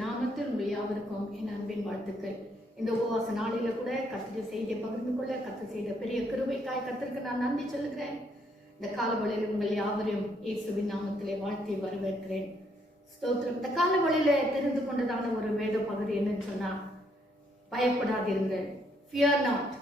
நாமத்தில் உங்கள் யாவருக்கும் என் அன்பின் வாழ்த்துக்கள். இந்த உபவாச நாளில கூட கர்த்தர் செய்தியை பகிர்ந்து கொள்ள கர்த்தர் செய்த பெரிய கிருபைக்காய் கர்த்தருக்கு நான் நன்றி சொல்லுகிறேன். இந்த காலவழியில் உங்கள் யாவரையும் இயேசுவின் நாமத்திலே வாழ்த்தி வரவேற்கிறேன். ஸ்தோத்திரம். இந்த காலவழியில தெரிந்து கொண்டதான ஒரு வேத பகுதி என்னன்னு சொன்னா, பயப்படாதீர்கள், ஃபியர் நாட்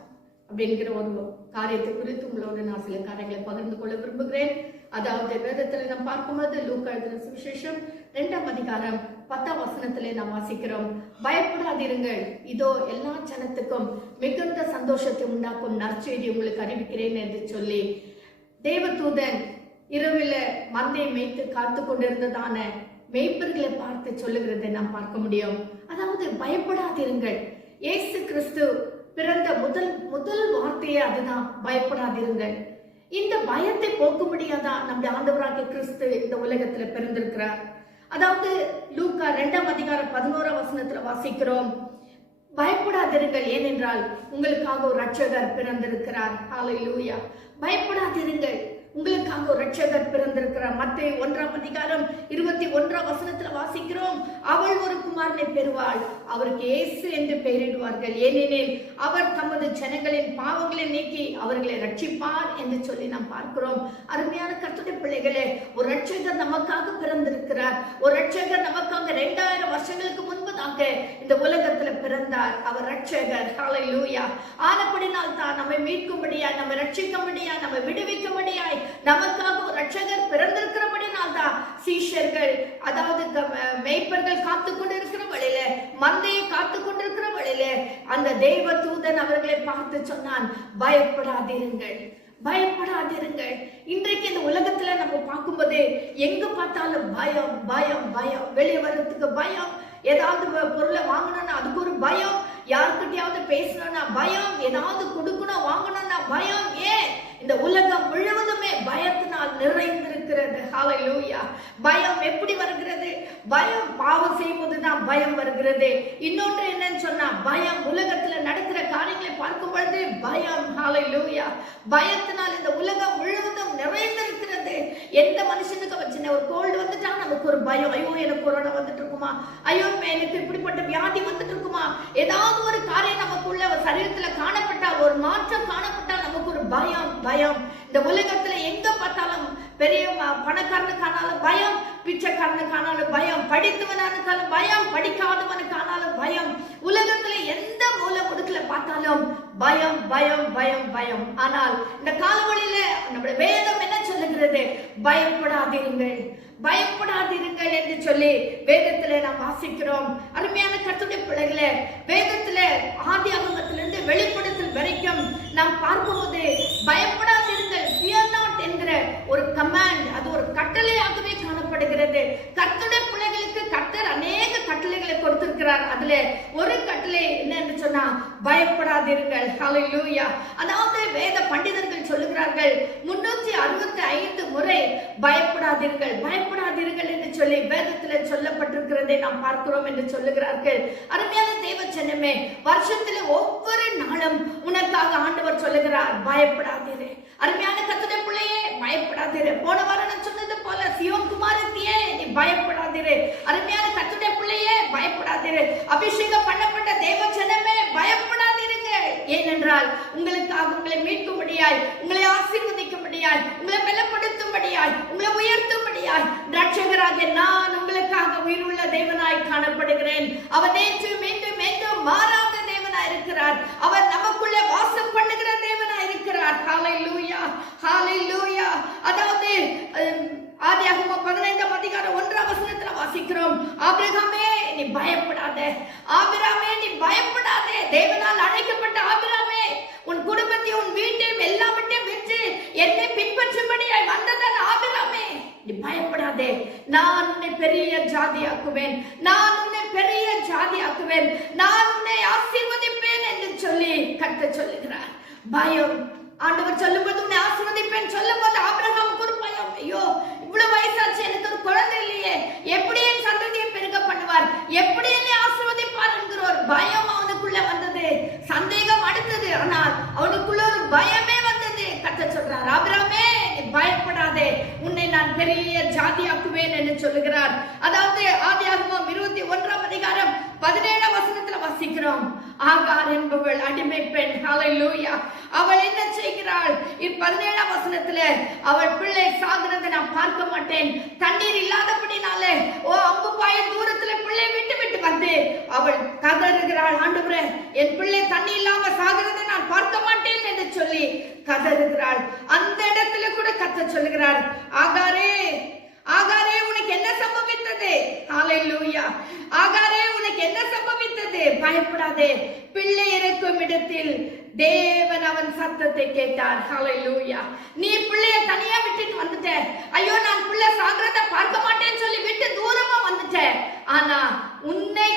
அப்படிங்கிற ஒரு காரியத்தை குறித்து உங்களோட நான் சில காரியங்களை பகிர்ந்து கொள்ள விரும்புகிறேன். அதாவது வேதத்துல நாம் பார்க்கும்போது லூக்கா எழுதின சுவிசேஷம் 2ஆம் அதிகாரம் 10ஆம் வசனத்திலே நாம் வாசிக்கிறோம், பயப்படாதிருங்கள், இதோ எல்லா ஜனத்துக்கும் மிகுந்த சந்தோஷத்தை உண்டாக்கும் நற்செய்தி உங்களுக்கு அறிவிக்கிறேன் என்று சொல்லி தேவதூதன் இரவில மந்தையை மேய்த்து காத்து கொண்டிருந்ததான மேய்ப்பர்களை பார்த்து சொல்லுகிறதை நாம் பார்க்க முடியும். அதாவது பயப்படாதிருங்கள். இயேசு கிறிஸ்து பிறந்த முதல் வார்த்தையே அதுதான், பயப்படாதிருங்கள். இந்த பயத்தை போக்க முடியாதான் நம்முடைய ஆண்டவராகிய கிறிஸ்து இந்த உலகத்துல பிறந்திருக்கிறார். அதாவது லூக்கா 2ஆம் அதிகாரம் 11ஆம் வசனத்துல வாசிக்கிறோம், பயப்படாதிருங்கள், ஏனென்றால் உங்களுக்காக ஒரு ரட்சகர் பிறந்திருக்கிறார். ஹல்லேலூயா. பயப்படாதிருங்கள், உங்களுக்காக ஒரு ரட்சகர் பிறந்திருக்கிறார். மத்தேயு 1ஆம் அதிகாரம் 21ஆம் வசனத்துல வாசிக்கிறோம், அவள் ஒரு குமாரனை பெறுவாள், அவருக்கு இயேசு என்று பெயரிடுவார்கள், ஏனெனில் அவர் தமது ஜனங்களின் பாவங்களை நீக்கி அவர்களை ரட்சிப்பார் என்று சொல்லி நாம் பார்க்கிறோம். அருமையான கர்த்தருடைய பிள்ளைகளே, ஒரு ரட்சகர் நமக்காக பிறந்திருக்கிறார். ஒரு ரட்சகர் நமக்காக 2000 வருஷங்களுக்கு முன்பதாக இந்த உலகத்துல பிறந்தார். அவர் ரட்சகர். ஹல்லேலூயா. ஆனபடினால் தான் நம்மை மீட்கும்படியாய், நம்மை ரட்சிக்கும்படியாய், நம்மை விடுவிக்கும்படியாய் நமக்காக ஒரு ரட்சகர் பிறந்திருக்கிறபடினால் தான் சீஷர்கள், அதாவது மேய்ப்பர்கள் காத்து கொண்டிருக்கிற வழியில, மந்தையை காத்து கொண்டிருக்கிற வழியில அந்த தேவ தூதன் அவர்களை பார்த்து சொன்னான், பயப்படாதிருங்கள், பயப்படாதிருங்கள். இன்றைக்கு இந்த உலகத்துல நம்ம பார்க்கும்போது எங்க பார்த்தாலும் பயம் பயம் பயம், வெளியே வர்றதுக்கு பயம், ஏதாவது பொருளை வாங்கணும்னா அதுக்கு ஒரு பயம், யாருக்கிட்டையாவது பேசணும்னா பயம், ஏதாவது கொடுக்கணும் வாங்கணும்னா பயம். ஏன் இந்த உலகம் முழுவதுமே பயத்தினால் நிறைந்திருக்கிறது. ஹல்லேலூயா. பயம் எப்படி வருகிறது? பயம் பாவம் செய்யும்போதுதான் பயம் வருகிறது. இன்னொன்று என்னன்னு சொன்னா, பயம் உலகத்துல நடக்கிற காரியங்களை பார்க்கும் பொழுது பயம். ஹல்லேலூயா. பயத்தினால் இந்த உலகம் முழுவதும் நிறைந்திருக்கிறது. எந்த மனுஷனுக்கு வச்சுன ஒரு கோல்டு வந்துட்டா நமக்கு ஒரு பயம், ஐயோ எனக்கு கொரோனா வந்துட்டு இருக்குமா, ஐயோ எனக்கு இப்படிப்பட்ட வியாதி வந்துட்டு இருக்குமா, ஏதாவது ஒரு காரியம் நமக்குள்ள சரீரத்துல காணப்பட்டால், ஒரு மாற்றம் காணப்பட்டால் நமக்கு ஒரு பயம் பயம். இந்த உலகத்துல எங்க பார்த்தாலும் பெரிய பணக்காரனுக்கானாலும் பயம், பிச்சைக்காரனுக்கானாலும் பயம், படித்தவனுக்கானாலும் பயம், படிக்காதவனுக்கானாலும் பயம். உலகத்துல எந்த மூலை முடுக்குல பார்த்தாலும் பயம் பயம் பயம் பயம். ஆனால் இந்த காலவழியில நம்முடைய வேதம் என்ன சொல்லுகிறது? பயப்படாதிருங்கள், பயப்படாதிருங்கள் என்று சொல்லி வேதத்துல நாம் வாசிக்கிறோம். அருமையான கர்த்தருடைய பிள்ளைகளே, வேதத்துல ஆதியாகமத்திலிருந்து வெளிப்படுத்தல் வரைக்கும் நாம் பார்க்கும்போது பயப்படாதிருங்கள், fear not என்கிற ஒரு கமாண்ட், அது ஒரு கட்டளையாகவே காணப்படுகிறது. கர்த்தருடைய பிள்ளைகளுக்கு கர்த்தர் அநேக கட்டளைகளை கொடுத்திருக்கிறார். அதுல ஒரு கட்டளை என்னன்னு சொன்னா, பயப்படாதிருங்கள். ஹல்லேலூயா. அதாவது வேத பண்டிதர்கள் சொல்லுகிறார்கள் 365 முறை பயப்படாதீர்கள் பயப்படாதீர்கள் என்று சொல்லி வேதத்தில் சொல்லப்பட்டிருக்கிறதை நாம் பார்க்கிறோம் என்று சொல்லுகிறார்கள். அருமையான தேவ ஜனமே, வருஷத்துல ஒவ்வொரு நாளும் உனக்காக ஆண்டவர் சொல்லுகிறார், பயப்படாதீரே. அருமையான கர்த்தருடைய பிள்ளையே, பயப்படாதீரே. போன வாரம் நான் சொன்னது போல, சியோன் குமாரத்தியே நீ பயப்படாதீரே. அருமையான கர்த்தருடைய பிள்ளையே, பயப்படாதீரே. அபிஷேகம் பண்ணப்பட்ட தேவ ஜனமே, பயப்படாதீருங்க. ஏனென்றால் உங்களுக்காக, உங்களை மீட்கும்படியாய், உங்களை ஆசீர்வதிக்கும்படியாய், உங்களை பலப்படுத்தும்படியாய், உங்களை உயர்த்தும்படியாய் ரட்சகராக நான் உங்களுக்காக உயிருள்ள தேவனாய் காணப்படுகிறேன். அவர் நேற்று மீண்டும் மீண்டும் மாறாத தேவனாய் இருக்கிறார். அவர் நமக்குள்ளே வாசம் பண்ணுகிற தேவனாய் இருக்கிறார். ஹல்லேலூயா, ஹல்லேலூயா. அதாவது ஆதியாகமம் 15ஆம் அதிகாரம் 1ஆம் வசனத்துல வாசிக்கிறோம், ஆபிரகாமே நீ பயப்படாதே, ஆபிரகாமே நீ பயப்படாதே, தேவனால் அழைக்கப்பட்ட ஆபிரகாமே, உன் குடும்பத்தையும் உன் வீட்டையும் எல்லாவற்றையும் விற்று என்னை பின்பற்றும்படியாய் வந்ததன் ஆபிரகாமே நீ பயப்படாதே, நான் உன்னை பெரிய ஜாதியாக்குவேன், நான் உன்னை பெரிய ஜாதியாக்குவேன், நான் உன்னை ஆசீர்வதிப்பேன் என்று சொல்லி கர்த்தர் சொல்லுகிறார். பயம், ஆண்டவர் சொல்லும்போது உன்னை ஆசீர்வதிப்பேன் சொல்லும்போது ஆபிரகாமுக்கு ஒரு பயம், ஐயோ இவ்வளவு வயசாச்சு, எனக்கு ஒரு குழந்தை இல்லையே, எப்படி என் சந்ததியை பெருக பண்ணுவார், எப்படி என்னை ஆசீர்வதிப்பார் என்கிற ஒரு பயம் அவனுக்குள்ள வந்தது. சந்தேகம் அடுத்தது, ஆனால் அவனுக்குள்ள ஒரு பயமே வந்தது. பெரிய ஜாதியாக்குவேன் என்று சொல்லுகிறார். அதாவது ஆதியாகமம் 21ஆம் அதிகாரம் 17ஆம் வசனத்துல வாசிக்கிறோம். ஆகார் என்பவள் அடிமை பெண். ஹல்லேலூயா. அவள் என்ன செய்கிறாள்? 17ஆம் வசனத்துல அவள் பிள்ளை சாகிறதை நான் பார்க்க மாட்டேன், தண்ணீர் இல்லாதபடினாலே அம்பு பாய தூரத்துல பிள்ளை விட்டு விட்டு வந்து அவள் கதறுகிறாள். ஆண்டவரே, என் பிள்ளை தண்ணி இல்லாம சாகிறதை நான் பார்க்க மாட்டேன் என்று சொல்லி கதறுகிறாள். அந்த இடத்துல கூட கர்த்தர் சொல்லுகிறார், ஆகாரே ஆகாரே உனக்கு என்ன சம்பவித்தது? ஹல்லேலூயா. ஆகாரே உனக்கு என்ன சம்பவித்தது? பயப்படாதே, பிள்ளை இருக்கும் இடத்தில் தேவன் அவன் சத்தத்தை கேட்டார். ஹல்லேலூயா. நீ பிள்ளைய தனியா விட்டுட்டு வந்துட்ட, ஐயோ நான் பிள்ளை சாகிறத பார்க்க மாட்டேன்னு சொல்லி விட்டு தூரமா வந்துட்ட. ஆனா உன்னை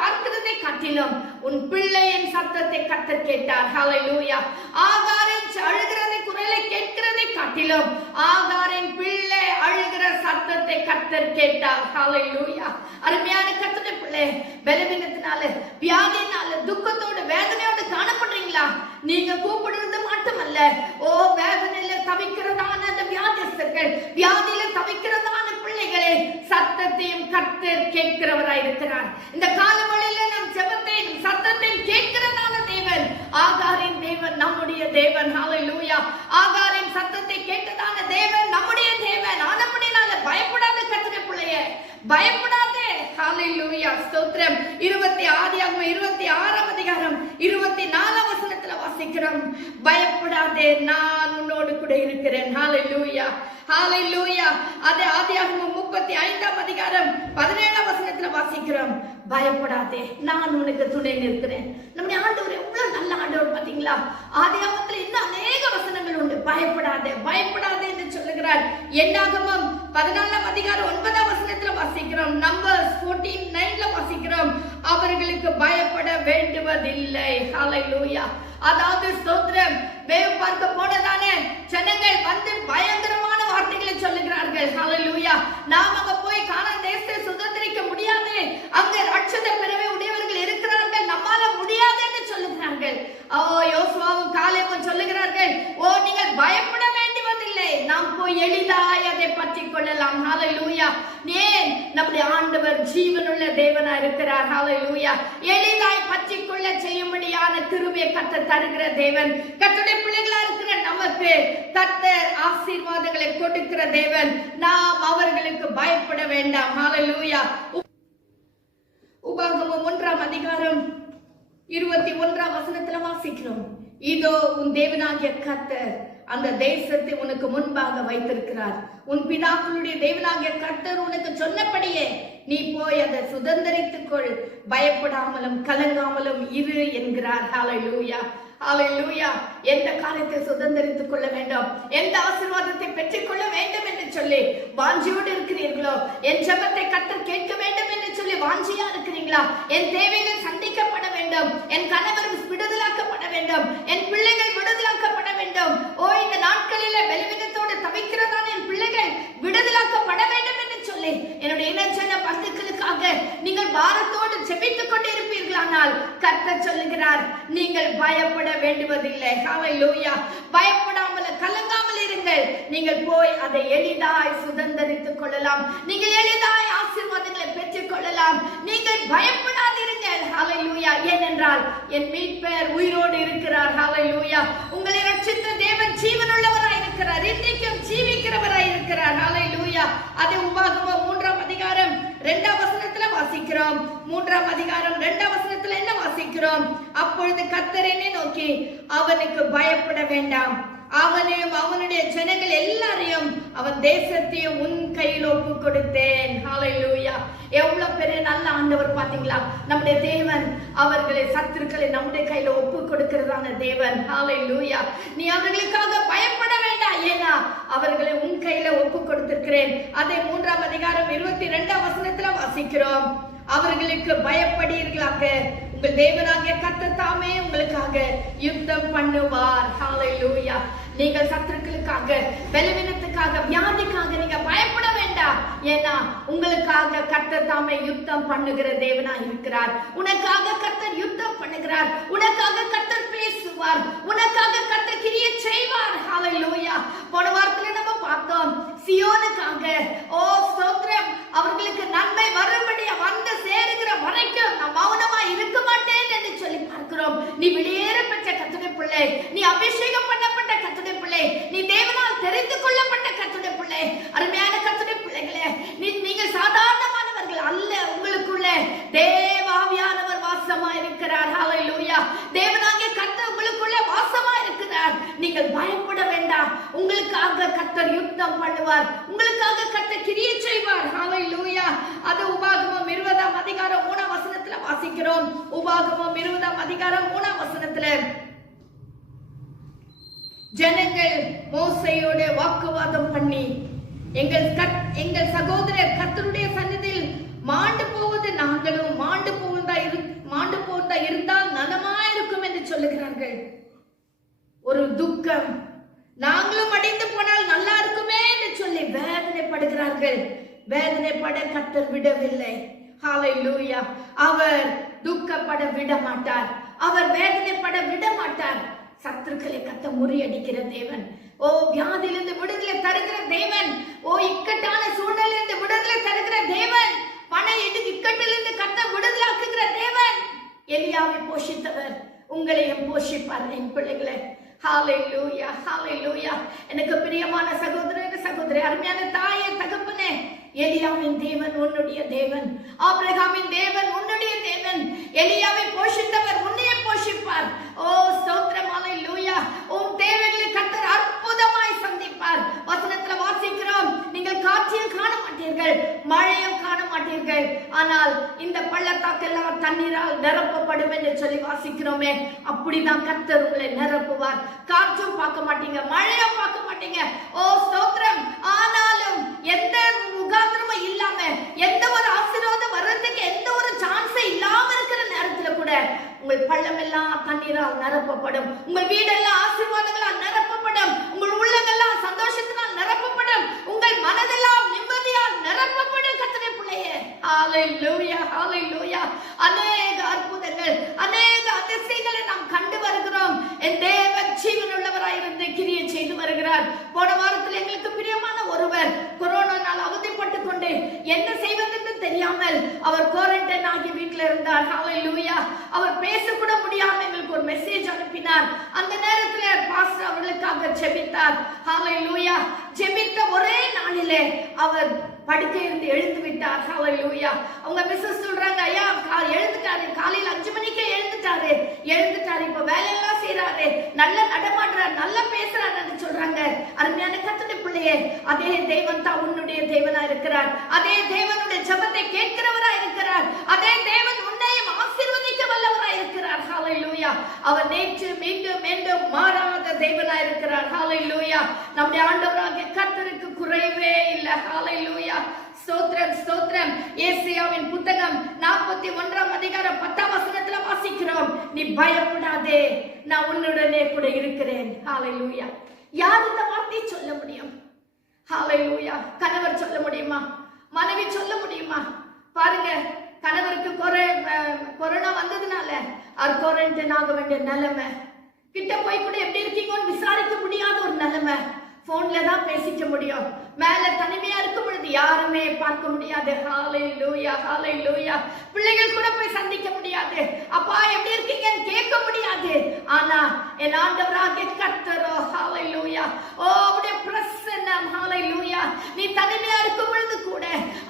பார்க்கிறதை காட்டிலும் உன் பிள்ளையின் சத்தத்தை கர்த்தர் கேட்டார். ஹல்லேலூயா. ஆகாரின் அழுகிறதை குரலை கேட்கிறதை காட்டிலும் ஆகாரின் பிள்ளை அழுகிற சத்தத்தை கர்த்தர் கேட்டார். ஹல்லேலூயா. அருமையான கர்த்தருடைய பிள்ளை, பலவீனத்தினால, வியாதியினால, துக்கத்தோடு, வேதனையோடு காணப்படுறீங்களா? நீங்க கூப்பிடுறது மட்டுமல்ல, வேதனையில தவிக்கிறதான அந்த வியாதிஸ்தர்கள், வியாதியில தவிக்கிறதான பிள்ளைகளே, சத்தத்தையும் கர்த்தர் கேட்கிறவராய் இருக்கிறார். இந்த காலவெளியில நம் ஜெபத்தையும் சத்தத்தையும் கேட்கிறதான தேவன் ஆகாரின் தேவன் நம்முடைய தேவன். ஹல்லேலூயா. ஆகாரின் சத்தத்தை கேட்டதான தேவன் நம்முடைய தேவன். ஆனபடினால பயப்படாத கர்த்தருடைய பிள்ளையே, பயப்படாதே. ஹல்லேலூயா. ஸ்தோத்திரம். 26ஆம் அதிகாரம் 24ஆம் வசனத்துல வாசிக்கிறோம், பயப்படாதே, நான் உன்னோடு கூட இருக்கிறேன். ஹல்லேலூயா. ஹல்லேலூயா. அதே ஆதியாகமம் 35ஆம் அதிகாரம் 17ஆம் வசனத்துல வாசிக்கிறோம், பயப்படாதே, நான் உனக்கு துணை நிற்கிறேன். நம்முடைய ஆண்டவர் எவ்வளவு நல்ல ஆண்டவர் பாத்தீங்களா? ஆதியாகமத்துல இன்னும் அநேக வசனங்கள் உண்டு. பயப்படாதே பயப்படாதே என்று சொல்லுகிறார். என்னாகமம் 14ஆம் அதிகாரம் 9ஆம் வசனத்துல வாசிக்கிறோம். நம்பர்ஸ் 14:9ல வாசிக்கிறோம், அவர்களுக்கு பயப்பட வேண்டுவதில்லை. ஹல்லேலூயா. அதாவது ஸ்தோத்திரம், வேவு பார்க்க போனதானே ஜனங்கள் வந்து பயங்கரமான வார்த்தைகளை சொல்லுகிறார்கள். ஹல்லேலூயா. நாம் அங்க போய் கானான் தேசத்தை சுதந்திரிக்க முடியாது, அங்க ராட்சத பிறவை உடையவர்கள் இருக்கிறார்கள், நம்மால முடியாது என்று சொல்லுகிறார்கள். யோசுவாவும் காலேபும் சொல்லுகிறார்கள், நீங்கள் பயப்பட வேண்டுவதில்லை, நாம் போய் எளிதாய் அதை பற்றி கொள்ளலாம். ஹல்லேலூயா. ஏன்? நம்முடைய ஆண்டவர் ஜீவனுள்ள தேவனா இருக்கிறார். ஹல்லேலூயா. எளிதாய் பற்றி கொள்ள செய்யும்படியான கிருபையை கர்த்தர் தருகிற தேவன். கர்த்தருடைய பிள்ளைகளா இருக்கிற நமக்கு கர்த்தர் ஆசீர்வாதங்களை கொடுக்கிற தேவன். நாம் அவர்களுக்கு பயப்பட வேண்டாம். ஹல்லேலூயா. உபாகமம் 1ஆம் அதிகாரம் 21ஆம் வசனத்துல வாசிக்கிறோம், இதோ உன் தேவனாகிய கர்த்தர் அந்த தேசத்தை உனக்கு முன்பாக வைத்திருக்கிறார். உன் பிதாக்களுடைய தேவனாகிய கர்த்தர் உனக்கு சொன்னபடியே நீ போய் அதை சுதந்தரித்துக் கொள், பயப்படாமலும் கலங்காமலும் இரு என்கிறார். ஹல்லேலூயா. ஹல்லேலூயா. எந்த காரியத்தை சுதந்தரித்துக் கொள்ள வேண்டும், எந்த ஆசீர்வாதத்தை பெற்றுக் கொள்ள வேண்டும் என்று சொல்லி வாஞ்சியோடு இருக்கிறீர்களோ, என் ஜெபத்தை கர்த்தர் கேட்க வேண்டும் என்று சொல்லி வாஞ்சியா இருக்கிறீங்களா? என் தேவைகள் சந்திக்கப்பட வேண்டும், என் கணவர் விடுதலாக்கப்பட வேண்டும், என் பிள்ளைகள் விடுதலாக்கப்பட வேண்டும். இந்த நாட்களில பலவீனத்தோடு தவிக்கிறதான என் பிள்ளைகள் விடுதலாக்கப்பட வேண்டும் என்று சொல்லி என்னுடைய இனச்சன பந்துக்களுக்காக நீங்கள் பாரத்தோடு ஜெபித்துக் கொண்டு இருப்பீர்களானால் கர்த்தர் சொல்லுகிறார், நீங்கள் பயப்பட வேண்டுவதில்லை. ஹல்லேலூயா. பயப்படாமல் கலங்காமல் இருங்கள். நீங்கள் போய் அதை எளிதாய் சுதந்தரித்துக் கொள்ளலாம். நீங்கள் எளிதாய் ஆசீர்வாதங்களை பெற்றுக் கொள்ளலாம். நீங்கள் பயப்படாதிருங்கள். ஹல்லேலூயா. ஏனென்றால் என் மீட்பர் உயிரோடு இருக்கிறார். ஹல்லேலூயா. உங்களை ரட்சித்த தேவன் ஜீவனுள்ளவராய் இருக்கிறார், இன்றைக்கும் ஜீவிக்கிறவராய் இருக்கிறார். ஹல்லேலூயா. அதே உபாகமம் 3ஆம் அதிகாரம் 2ஆம் வசனத்துல வாசிக்கிறோம். 3ஆம் அதிகாரம் 2ஆம் வசனத்துல என்ன வாசிக்கிறோம்? அப்பொழுது கர்த்தர் என்னை நோக்கி, அவனுக்கு பயப்பட வேண்டாம், அவனையும் அவனுடைய ஜனங்கள் எல்லாரையும் அவன் தேசத்தையும் உன் கையில் ஒப்பு கொடுத்தேன். ஹல்லேலூயா. எவ்வளவு பெரிய நல்ல ஆண்டவர் பாத்தீங்களா? நம்முடைய தேவன் அவர்களை சத்துருக்களை நம்முடைய கையில ஒப்பு கொடுக்கிறதான தேவன். ஹல்லேலூயா. நீ அவர்களுக்காக பயப்பட வேண்டாம், ஏன்னா அவர்களை உன் கையில ஒப்பு கொடுத்திருக்கிறேன். அதே 3ஆம் அதிகாரம் 22ஆம் வசனத்துல வாசிக்கிறோம், அவர்களுக்கு பயப்படுவீர்களாக, உங்கள் தேவனாகிய கர்த்தர் தாமே உங்களுக்காக யுத்தம் பண்ணுவார். ஹல்லேலூயா. நீங்கள் சத்துருக்களுக்காக, பலவீனத்துக்காக, வியாதிக்காக நீங்க பயப்பட வேண்டாம், ஏன்னா உங்களுக்காக கர்த்தர் தாமே யுத்தம் பண்ணுகிற தேவனா இருக்கிறார். உனக்காக கர்த்தர் யுத்தம் பண்ணுகிறார், உனக்காக கர்த்தர் பேசுவார், உனக்காக கர்த்தர் கிரியை செய்வார். ஹல்லேலூயா. போன வாரத்துல நம்ம பார்த்தோம், சியோனுக்காக அபிஷேகம் பண்ணப்பட்ட கர்த்தருடைய பிள்ளை, நீ தேவனால் தெரிந்து கொள்ளப்பட்ட கர்த்தருடைய பிள்ளை. அருமையான கர்த்தருடைய பிள்ளைகளே, நீங்கள் சாதாரணமானவர்கள் அல்ல. உங்களுக்குள்ள தேவ ஆவியானவர் வாசமா இருக்கிறார். ஹல்லேலூயா. தேவனாகிய கர்த்தர் உங்களுக்குள்ள வாசமா இருக்கிறார். நீங்கள் பயப்பட வேண்டாம். உங்களுக்காக கர்த்தர் யுத்தம் பண்ணுவார். உங்களுக்காக கர்த்தர் கிரியை செய்வார். ஹல்லேலூயா. அது உபாகமம் 20ஆம் அதிகாரம் 3ஆம் வசனத்துல வாசிக்கிறோம். உபாகமம் 20ஆம் அதிகாரம் 3ஆம் வசனத்துல ஜனங்கள் மோசேயோட வாக்குவாதம் பண்ணி, எங்கள் சகோதரர் கர்த்தருடைய சந்நிதியில் மாண்டு போவது நாங்களும் மாண்டு போவதா இருந்தால் நலமாயிருக்கும் என்று சொல்லுகிறார்கள். ஒரு துக்கம், நாங்களும் அடைந்து போனால் நல்லா இருக்குமே என்று சொல்லி வேதனைப்படுகிறார்கள். வேதனைப்பட கர்த்தர் விடவில்லை. ஹல்லேலூயா. அவர் துக்கப்பட விட மாட்டார். அவர் வேதனைப்பட விட மாட்டார். சத்துருக்களை கர்த்தர் முறியடிக்கிற தேவன். ஓ, வியாதியிலிருந்து விடுதலை தருகிற தேவன். ஓ, இக்கட்டான சூழ்நிலையிலிருந்து விடுதலை தருகிற தேவன். பண இக்கட்டிலிருந்து கர்த்தர் விடுதலாக்குகிற தேவன். எலியாவை போஷித்தவர் உங்களையும் போஷிப்பார் என் பிள்ளைகளே. ஹல்லேலூயா, ஹல்லேலூயா. எனக்கு பிரியமான சகோதரி, அருமையான தாயே, தகப்பனே, எலியாவின் தேவன் உன்னுடைய தேவன். ஆபிரகாமின் தேவன் உன்னுடைய தேவன். எலியாவை போஷித்தவர் உன்னையே போஷிப்பார். ஓ ஸ்தோத்திரம், ஹல்லேலூயா. உன் தேவைகளை கர்த்தர் அற்புதமாய் சந்திப்பார். வசனத்துல வாசிக்கிறோம், நீங்கள் காட்சியும் காண மாட்டீர்கள், மழையும் காண மாட்டீர்கள், ஆனால் இந்த பள்ளத்தாக்கெல்லாம் தண்ணீரால் நிரப்பப்படும் என்று சொல்லி வாசிக்கிறோமே. அப்படிதான் கர்த்தர் உங்களை நிரப்புவார். காற்றும் பார்க்க மாட்டீங்க, மழையும் பார்க்க மாட்டீங்க. ஓ ஸ்தோத்திரம். ஆனாலும் எந்த முகாந்திரமும் இல்லாம, எந்த ஒரு ஆசீர்வாதம் வர்றதுக்கு எந்த ஒரு சான்ஸே இல்லாம இருக்கிற நேரத்துல கூட உங்கள் பள்ளம் எல்லாம் தண்ணீரால் நிரப்பப்படும். உங்கள் வீடெல்லாம் ஆசீர்வாதங்களால் நிரப்பப்படும். உங்கள் உள்ளங்கள்லாம் சந்தோஷத்தினால் நிரப்பப்படும். உங்கள் மனதெல்லாம் நிம்மதியால் நிரப்பப்படும். கர்த்தருடைய பிள்ளையே, ஹல்லேலூயா, ஹல்லேலூயா. அநேக அற்புதங்கள், அநேக அதிசயங்களை நாம் கண்டு வருகிறோம். என் தேவன் ஜீவன் உள்ளவராயிருந்து கிரியை செய்து வருகிறார். போன வாரத்தில் எங்களுக்கு பிரியமான ஒருவர் கொரோனானால் அவதிப்பட்டுக் கொண்டு என்ன செய்வதென்று தெரியாமல் அவர் குவாரண்டைன் ஆகி வீட்டில் இருந்தார். ஹல்லேலூயா. அவர் பேசக்கூட முடியாம எங்களுக்கு ஒரு மெசேஜ் அனுப்பினார். அந்த நேரத்தில் பாஸ்டர் அவர்களுக்காக ஜெபித்தார். ஹல்லேலூயா. ஜெபித்த ஒரே நாளிலே அவர் படுக்கையிலிருந்து எழுந்து விட்டார். ஹல்லேலூயா. அவங்க மிஸ்ஸஸ் சொல்றாங்க, ஐயா எழுந்துட்டாரு, காலையில் 5 மணிக்கே எழுந்துட்டாரு, இப்ப வேலையெல்லாம் செய்யறாரு, நல்ல நடமாடுறார், நல்லா பேசுறாரு சொல்றாங்க. அருமையான கர்த்தருடைய பிள்ளையே, அதே தேவன் தான் உன்னுடைய தேவனா இருக்கிறார். அதே தேவனுடைய ஜெபத்தை கேட்கிறவரா இருக்கிறார். அதே தேவன் உன்னையும் ஆசீர்வதிக்க வல்லவரா இருக்கிறார். ஹல்லேலூயா. அவர் நேற்று மீண்டும் மீண்டும் மாறாத தேவனா இருக்கிறார். ஹல்லேலூயா. நம்முடைய ஆண்டவராகிய கர்த்தருக்கு குறைவே இல்லை. ஹல்லேலூயா. ஸ்தோத்திரம், ஸ்தோத்திரம். ஏசாயாவின் புத்தகம் 41ஆம் அதிகாரம் 10ஆம் வசனத்துல வாசிக்கிறோம், நீ பயப்படாதே, நான் உன்னுடனே கூட இருக்கிறேன். ஹல்லேலூயா. யார் இந்த வார்த்தையை சொல்ல முடியும்? ஹல்லேலூயா. கணவர் சொல்ல முடியுமா? மனைவி சொல்ல முடியுமா? பாருங்க, கணவருக்கு கொரோனா வந்ததுனால அவர் குவாரண்டைன் ஆக வேண்டிய நிலைமை, கிட்ட போய் கூட எப்படி இருக்கீங்கன்னு விசாரிக்க முடியாத ஒரு நிலைமை, போன்ல தான் பேசிக்க முடியும். மேல தனிமையா இருக்கும் பொழுது யாருமே பார்க்க முடியாது. ஹல்லேலூயா, ஹல்லேலூயா. பிள்ளைகள் கூட போய் சந்திக்க முடியாது. அப்பா எப்படி இருக்கீங்கன்னு கேட்க முடியாது. ஆனா என் ஆண்டவராகிய கர்த்தரோ, ஹல்லேலூயா, ஓ அவருடைய பிரசன்னம், ஹல்லேலூயா. நீ தனிமையா இருக்கும் பொழுது கூட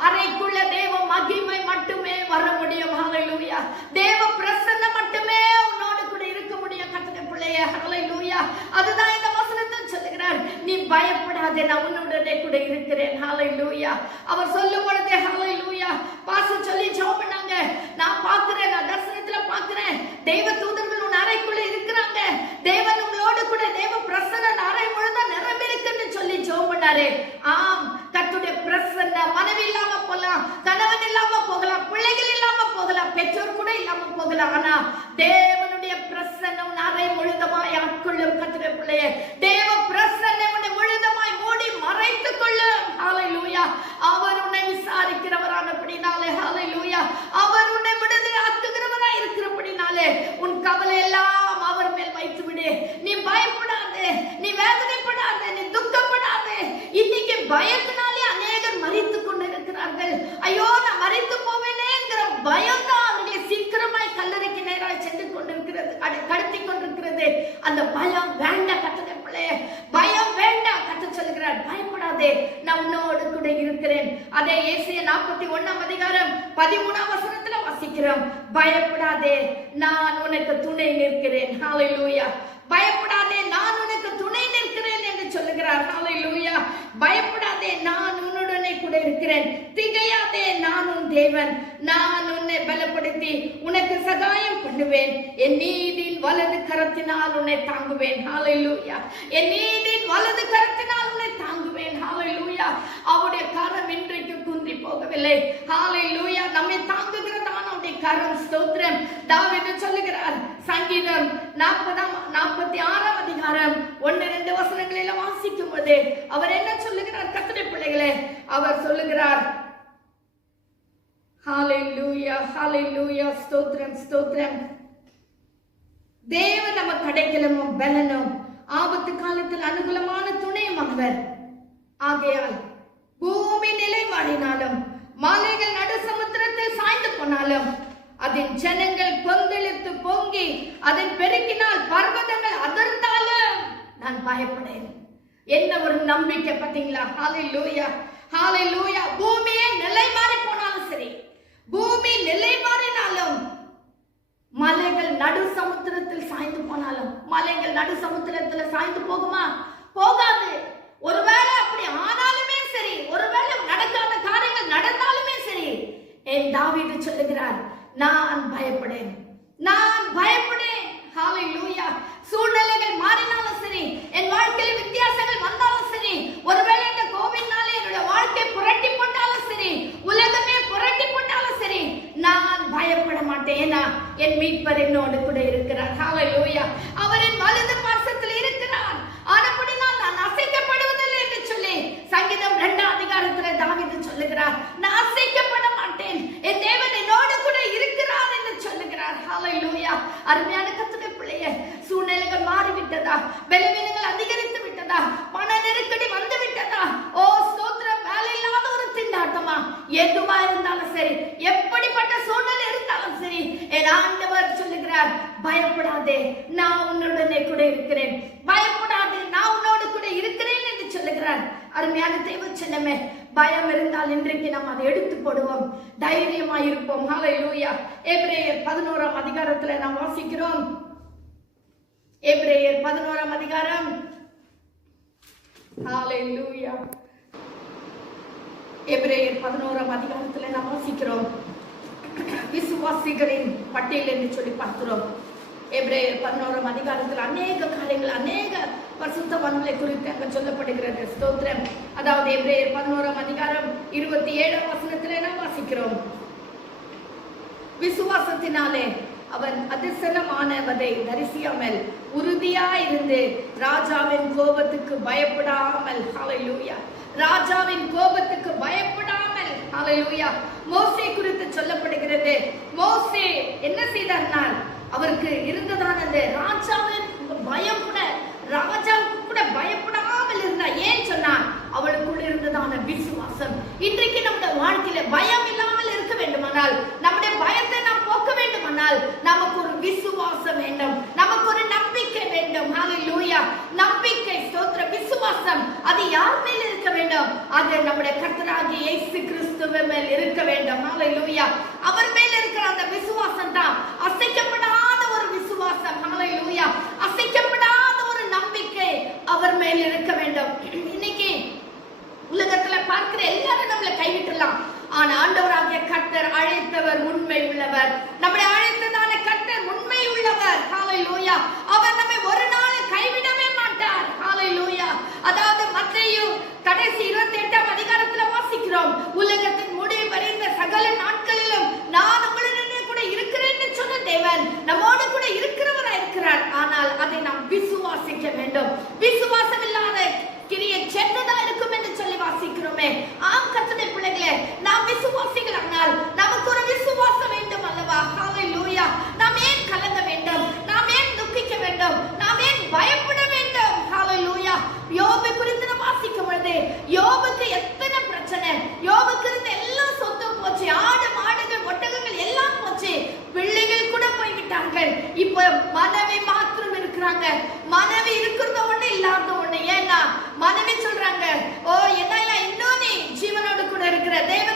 அறைக்குள்ள தேவ மகிமை மட்டுமே வர முடியும். ஹல்லேலூயா. தேவ பிரசன்னம் மட்டுமே உன்னோடு கூட இருக்க முடியும். கர்த்தருடைய பிள்ளையே, ஹல்லேலூயா. அதுதான் இந்த வசனத்தில் சொல்லுகிறார், நீ பயப்படாதே, நான் உன்னுடனே கூட இருக்கிறேன். ஹல்லேலூயா. அவர் சொல்லும் பொழுதே, ஹல்லேலூயா, பாஸ்டர் சொல்லி ஜெபம் பண்ணாங்க, நான் பார்க்கிறேன், நான் தரிசனத்துல பார்க்கிறேன், தெய்வ தூதர்கள் உன் அறைக்குள்ள இருக்கிறாங்க, தேவன் உங்களோடு கூட, தேவ பிரசன்னம் அறை முழுதா நிரம்பி இருக்குன்னு சொல்லி ஜெபம் பண்ணாரு. ஆம், கர்த்தருடைய பிரசன்னம் மனைவி இல்லாம போகலாம், கணவன் இல்லாம போகலாம், பிள்ளைகள் இல்லாம போகலாம், பெற்றோர் கூட இல்லாம போகலாம், ஆனா தேவனுடைய பிரசன்னம் அறை முழுதமாய் ஆட்கொள்ளும். கர்த்தருடைய பிள்ளையே, தேவ பிரசன்னம் உன்னை முழுதமாய் மூடி மறைத்துக் கொள்ளும். ஹல்லேலூயா. அவர் உன்னை விசாரிக்கிறவரானபடினாலே, ஹல்லேலூயா, அவர் உன்னை விடுதலை ஆக்குகிறவராய் இருக்கிறபடினாலே உன் கவலை எல்லாம் அவர் மேல் வைத்து விடு. நீ பயப்படாதே, நீ வேதனைப்படாதே, நீ துக்கப்படாதே. இன்னைக்கு பயத்தினாலே அநேகர் மரித்துக் கொண்டிருக்கிறார்கள். ஐயோ, நான் மரித்து போவேனே என்கிற பயம் தான் அவர்களை சீக்கிரமாய் கல்லறைக்கு நேராக சென்று கொண்டு அதே ஏசாயா 41 அதிகாரம் 13 வசனத்துல வாசிக்கிறோம், பயப்படாதே நான் உனக்கு துணை நிற்கிறேன். ஹalleluya. பயப்படாதே நான் உனக்கு துணை நிற்கிறேன் என்று சொல்லுகிறார். ஹalleluya. பயப்படாதே நான் உன்னுடனே கூட இருக்கிறேன். திகையாதே நான் உன் தேவன். நான் உன்னை பலப்படுத்தி உனக்கு சகாயம் பண்ணுவேன். என் நீதியின் வலது கரத்தினால் உன்னை தாங்குவேன். ஹalleluya. என் நீதியின் வலது கரத்தினால் உன்னை தாங்குவேன். ஹalleluya. அவருடைய கரம் இன்றைக்கு குன்றி போகவில்லை. ஹalleluya. நம்மை தாங்குகிறதான அவருடைய கரம். ஸ்தோத்திரம். தாவீது சொல்லுகிறார், சங்கீதம் 46 அதிகாரம் 1-2 வசனங்களில் வாசிக்கும் போது அவர் என்ன சொல்லுகிறார்? கர்த்தருடைய பிள்ளைகளே, அவர் சொல்லுகிறார், ஹalleluya ஹalleluya ஸ்தோத்திரம் ஸ்தோத்திரம். தேவன் நமக்கு அடைக்கலமும் பலனும் ஆபத்து காலத்தில் அனுகூலமான துணையும் அவர். ஆகையால் பூமி நிலை மாறினாலும் மலைகள் நடு சமுத்திரத்தில் சாய்ந்து போனாலும் அதன் ஜனங்கள் கொந்தளித்து பொங்கி அதன் பெருக்கினால் பர்வதங்கள் அதிர்ந்தாலும் நான் பயப்படேன். என்ன ஒரு நம்பிக்கை பாத்தீங்களா? ஹalleluya ஹalleluya. பூமியே நிலை மாறி போனாலும் சரி, பூமி நிலை மாறினாலும் மலைகள் நடு சமுத்திரத்தில் சாய்ந்து போனாலும், மலைகள் நடு சமுத்திரத்தில் சாய்ந்து போகுமா? போகாது. ஒருவேளை அப்படி ஆனாலுமே சரி, ஒருவேளை நடக்காத காரியங்கள் நடந்தாலுமே சரி, என் தாவீது சொல்லுகிறார், நான் பயப்படேன், நான் பயப்படேன். ஹalleluya. சூழ்நிலைகள் மாறினாலும் சரி, என் வாழ்க்கையில் வித்தியாசங்கள் வந்தாலும் சரி, ஒருவேளை இந்த கோவிட்னாலே என்னோட வாழ்க்கை புரட்டி போட்டாலும் சரி, உலகமே புரட்டி போட்டாலும் சரி, நான் பயப்பட மாட்டேன். ஏன்னா என் மீட்பர் என்னோடு கூட இருக்கிறார். ஹalleluya. அவர் என் வலது பார்சத்தில் இருக்கிறார். ஆனபடினால் நான் அசைக்கப்படுவதில்லை என்று சொல்லி சங்கீதம் 2 அதிகாரத்தில் தாவீது சொல்லுகிறார், நான் அசைக்கப்பட மாட்டேன், என் தேவன் என்னோடு கூட இருக்கிறார் என்று சொல்லுகிறார். ஹalleluya. அருமையான கர்த்தருடைய பிள்ளையே, சூழ்நிலைகள் மாறிவிட்டதா? பலவீனங்கள் அதிகரித்து விட்டதா? பண நெருக்கடி வந்து விட்டதா? ஓ ஸ்தோத்திரம். வேலை இல்லாத ஒரு திண்டாட்டமா? எதுவா இருந்தாலும் சரி, எப்படிப்பட்ட சூழ்நிலை இருந்தாலும் சரி, என் ஆண்டவர் சொல்லுகிறார், பயப்படாதே நான் உன்னுடனே கூட இருக்கிறேன். பயப்படாதே நான் உன்னோடு கூட இருக்கிறேன் என்று சொல்லுகிறார். அருமையான தேவ ஜனமே, பயம் இருந்தால் இன்றைக்கு நாம் அதை எடுத்து போடுவோம், தைரியமாய் இருப்போம். ஹalleluya. எபிரேயர் 11 அதிகாரத்துல நாம் வாசிக்கிறோம். எபிரேயர் 11 அதிகாரம். ஹalleluya. எபிரேயர் 11 அதிகாரத்துல நாம் வாசிக்கிறோம், விசுவாசிகளின் பட்டியல் என்று சொல்லி பார்க்கிறோம். எபிரேயர் 11 அதிகாரத்தில் அநேக காரியங்கள், அநேக பரிசுத்தவான்களை குறித்து அங்க சொல்லப்படுகிறது. ஸ்தோத்திரம். அதாவது எபிரேயர் 11 அதிகாரம் 27 வசனத்திலே நாம் வாசிக்கிறோம், விசுவாசத்தினாலே அவன் அதிசயமானவதை தரிசியாமல் உறுதியாயிருந்து ராஜாவின் கோபத்துக்கு பயப்படாமல், ஹalleluya, ராஜாவின் கோபத்துக்கு பயப்படாமல், ஹalleluya. மோசே குறித்து சொல்லப்படுகிறது. மோசே என்ன செய்தார்? அவருக்கு இருந்ததான அந்த ராஜாவின் பயம் கூட, ராஜாவுக்கு கூட பயப்படாமல் இருந்தார். ஏன் சொன்னார்? அவளுக்குள்ள இருந்ததான விசுவாசம். இன்றைக்கு நம்முடைய வாழ்க்கையில பயம் இல்லாமல் இருக்க வேண்டுமானால், நம்முடைய பயத்தை நாம் போக்க வேண்டுமானால், நமக்கு ஒரு விசுவாசம் வேண்டும், நமக்கு ஒரு நம்பிக்கை வேண்டும். ஹalleluya. நம்பிக்கை, ஸ்தோத்திர, விசுவாசம், அது யார் மேல் இருக்க வேண்டும்? அது நம்முடைய கர்த்தராகிய இயேசு கிறிஸ்துவின் மேல் இருக்க வேண்டும். ஹalleluya. அவர் மேல் இருக்கிற அந்த விசுவாசம் தான் அசைக்கப்படாத ஒரு விசுவாசம். ஹalleluya. அசைக்கப்படாத ஒரு நம்பிக்கை அவர் மேல் இருக்க வேண்டும். இன்னைக்கு உலகத்துல பார்க்கிற எல்லாரும் நம்மளை கைவிட்டலாம். ஆனா ஆண்டவராகிய கர்த்தர் அழைத்தவர் உண்மை உள்ளவர். நம்மளை அழைத்ததான கர்த்தர் உண்மை உள்ளவர். ஹalleluya. அவர் நம்மை ஒரு நாள் கைவிடவே மாட்டார். ஹalleluya. அதாவது மத்தேயு கடைசி 28 அதிகாரத்துல வாசிக்கிறோம், உலகத்தின் முடிவு வரைந்த சகல நாட்களிலும் நான் உங்களுடனே கூட இருக்கிறேன் என்று சொன்ன தேவன் நம்மோடு கூட இருக்கிறவராய் இருக்கிறார். ஆனால் அதை நாம் விசுவாசிக்க வேண்டும். விசுவாசம் இல்லாத கிரியை சென்றதா இருக்கும் என்று சொல்லி வாசிக்கிறோமே. ஆம் கர்த்தருடைய பிள்ளைகளே, நாம் விசுவாசிகளானால் நமக்கு ஒரு விசுவாசம் வேண்டும் அல்லவா? ஹalleluya. நாம் ஏன் கலங்க வேண்டும்? நாம் ஏன் துக்கிக்க வேண்டும்? நாம் ஏன் பயப்பட வேண்டும்? ஹalleluya. யோபு குறித்து நாம் வாசிக்கும் பொழுது, யோபுக்கு எத்தனை பிரச்சனை, யோபுக்கு இருந்த எல்லா சொத்தும் போச்சு, ஆடு மாடுகள் ஒட்டகங்கள் எல்லாம் போச்சு, பிள்ளைகள் கூட போய்விட்டார்கள். இப்ப மனைவி மாத்திரம் இருக்கிறாங்க. மனைவி இருக்கிறத ஒண்ணு இல்லாத ஒண்ணு. ஏன்னா மனைவி சொல்றாங்க, ஓ என்னையா இன்னும் நீ ஜீவனோடு கூட இருக்கிற, தேவ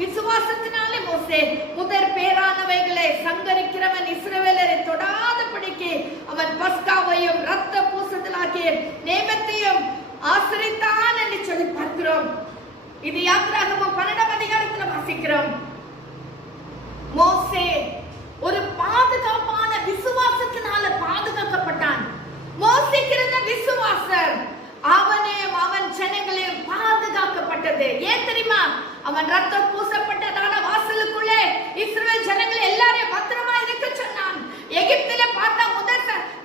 விசுவாசத்தினாலே மோசே முதற் பேரானவைகளை சங்கரிக்கிறவன் இஸ்ரவேலரை தொடாதபடிக்கு அவன் பஸ்காவையும் இரத்த பூசுதலாகிய நேமத்தையும் ஆசரித்தான் என்று சொல்லி பார்க்கிறோம். இது யாத்திராகமம் 12ஆம் அதிகாரத்துல வாசிக்கிறோம். மோசே ஒரு பாதுகாப்பான விசுவாசத்தினால பாதுகாக்கப்பட்டான். மோசேக்கு இருந்த விசுவாசம் அவன் ஜனங்களையும் பாதுகாக்கப்பட்டது. ஏன் தெரியுமா? அவன் ரத்தம் பூசப்பட்டதான வாசலுக்குள்ளே இஸ்ரவேல் ஜனங்களை எல்லாரையும் பத்திரமா இருக்க சொன்னான். எகிப்தில பார்த்தா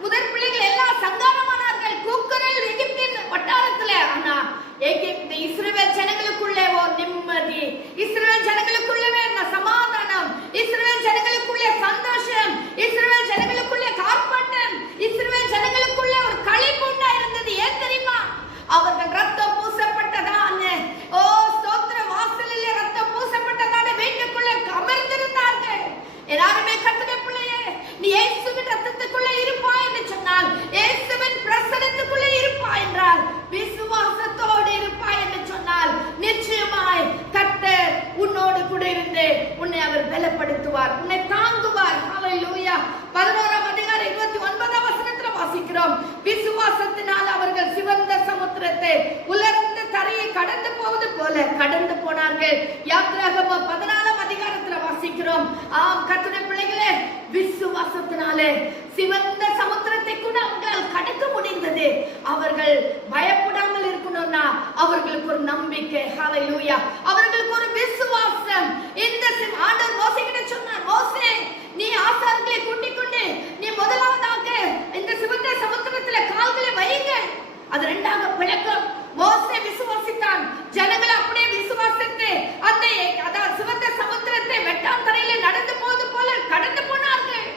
முதற் பிள்ளைகள் எல்லாம் சங்காரமானார்கள் கூக்குரல் எகிப்தின் வட்டாரத்துல. ஆனா எகிப்து இஸ்ரவேல் ஜனங்களுக்குள்ளே ஒரு நிம்மதி, இஸ்ரவேல் ஜனங்களுக்குள்ளே சமாதானம், இஸ்ரவேல் ஜனங்களுக்குள்ளே சந்தோஷம், இஸ்ரவேல் ஜனங்களுக்குள்ளே கார்பண்யம், இஸ்ரவேல் ஜனங்களுக்குள்ளே ஒரு களிப்பு உண்டாயிருந்தது. ஏன் தெரியுமா? அவர்கள் ரத்தம் பூசப்பட்டதான ஸ்தோத்திர வாசலிலே ரத்தம் பூசப்பட்டதான வீட்டுக்குள்ளே அமர்ந்திருந்தார்கள். எல்லாருமே கர்த்தருடைய பிள்ளையே, நீ இயேசுவின் ரத்தத்துக்குள்ளே இருப்பாய் என்று சொன்னால், இயேசுவின் பிரசன்னத்துக்குள்ளே இருப்பாய் என்றால், விசுவாசத்தோடு இருப்பாய் என்று சொன்னால், நிச்சயமாய் கர்த்தர் உன்னோடு கூட இருந்து உன்னை அவர் பலப்படுத்துவார், உன்னை தாங்குவார். ஹல்லேலூயா. 11ஆம் அதிகாரம் 29ஆம் வசனத்துல வாசிக்கிறோம். விசுவாசத்தினால் அவர்கள் சிவந்த சமுத்திரத்தை உலர்ந்த தரையை கடந்து போவது போல கடந்து போனார்கள். யாத்திராகமம் 14ஆம் அதிகாரத்துல வாசிக்கிறோம். ஆம் கர்த்தருடைய பிள்ளைகளே, விசுவாசத்தினாலே சிவந்த சமுத்திரத்தை கூட அவங்களால் கடக்க முடிந்தது. அவர்கள் பயப்படாமல் இருக்கணும்னா அவர்களுக்கு ஒரு நம்பிக்கை. ஹல்லேலூயா. அவர்களுக்கு ஒரு விசுவாசம். இந்த ஆண்டவர் மோசேகிட்ட சொன்னார், மோசே நீ ஆசாரிகளை கூட்டிக் கொண்டு நீ முதலாவதாக இந்த சிவந்த சமுத்திரத்துல கால்களை வையுங்கள். அது இரண்டாக பிளக்கும். மோசே விசுவாசித்தான். ஜனங்கள் அப்படியே விசுவாசித்து அந்த சிவந்த சமுத்திரத்தை வெட்டாந்தரையில நடந்து போவது போல கடந்து போனார்கள்.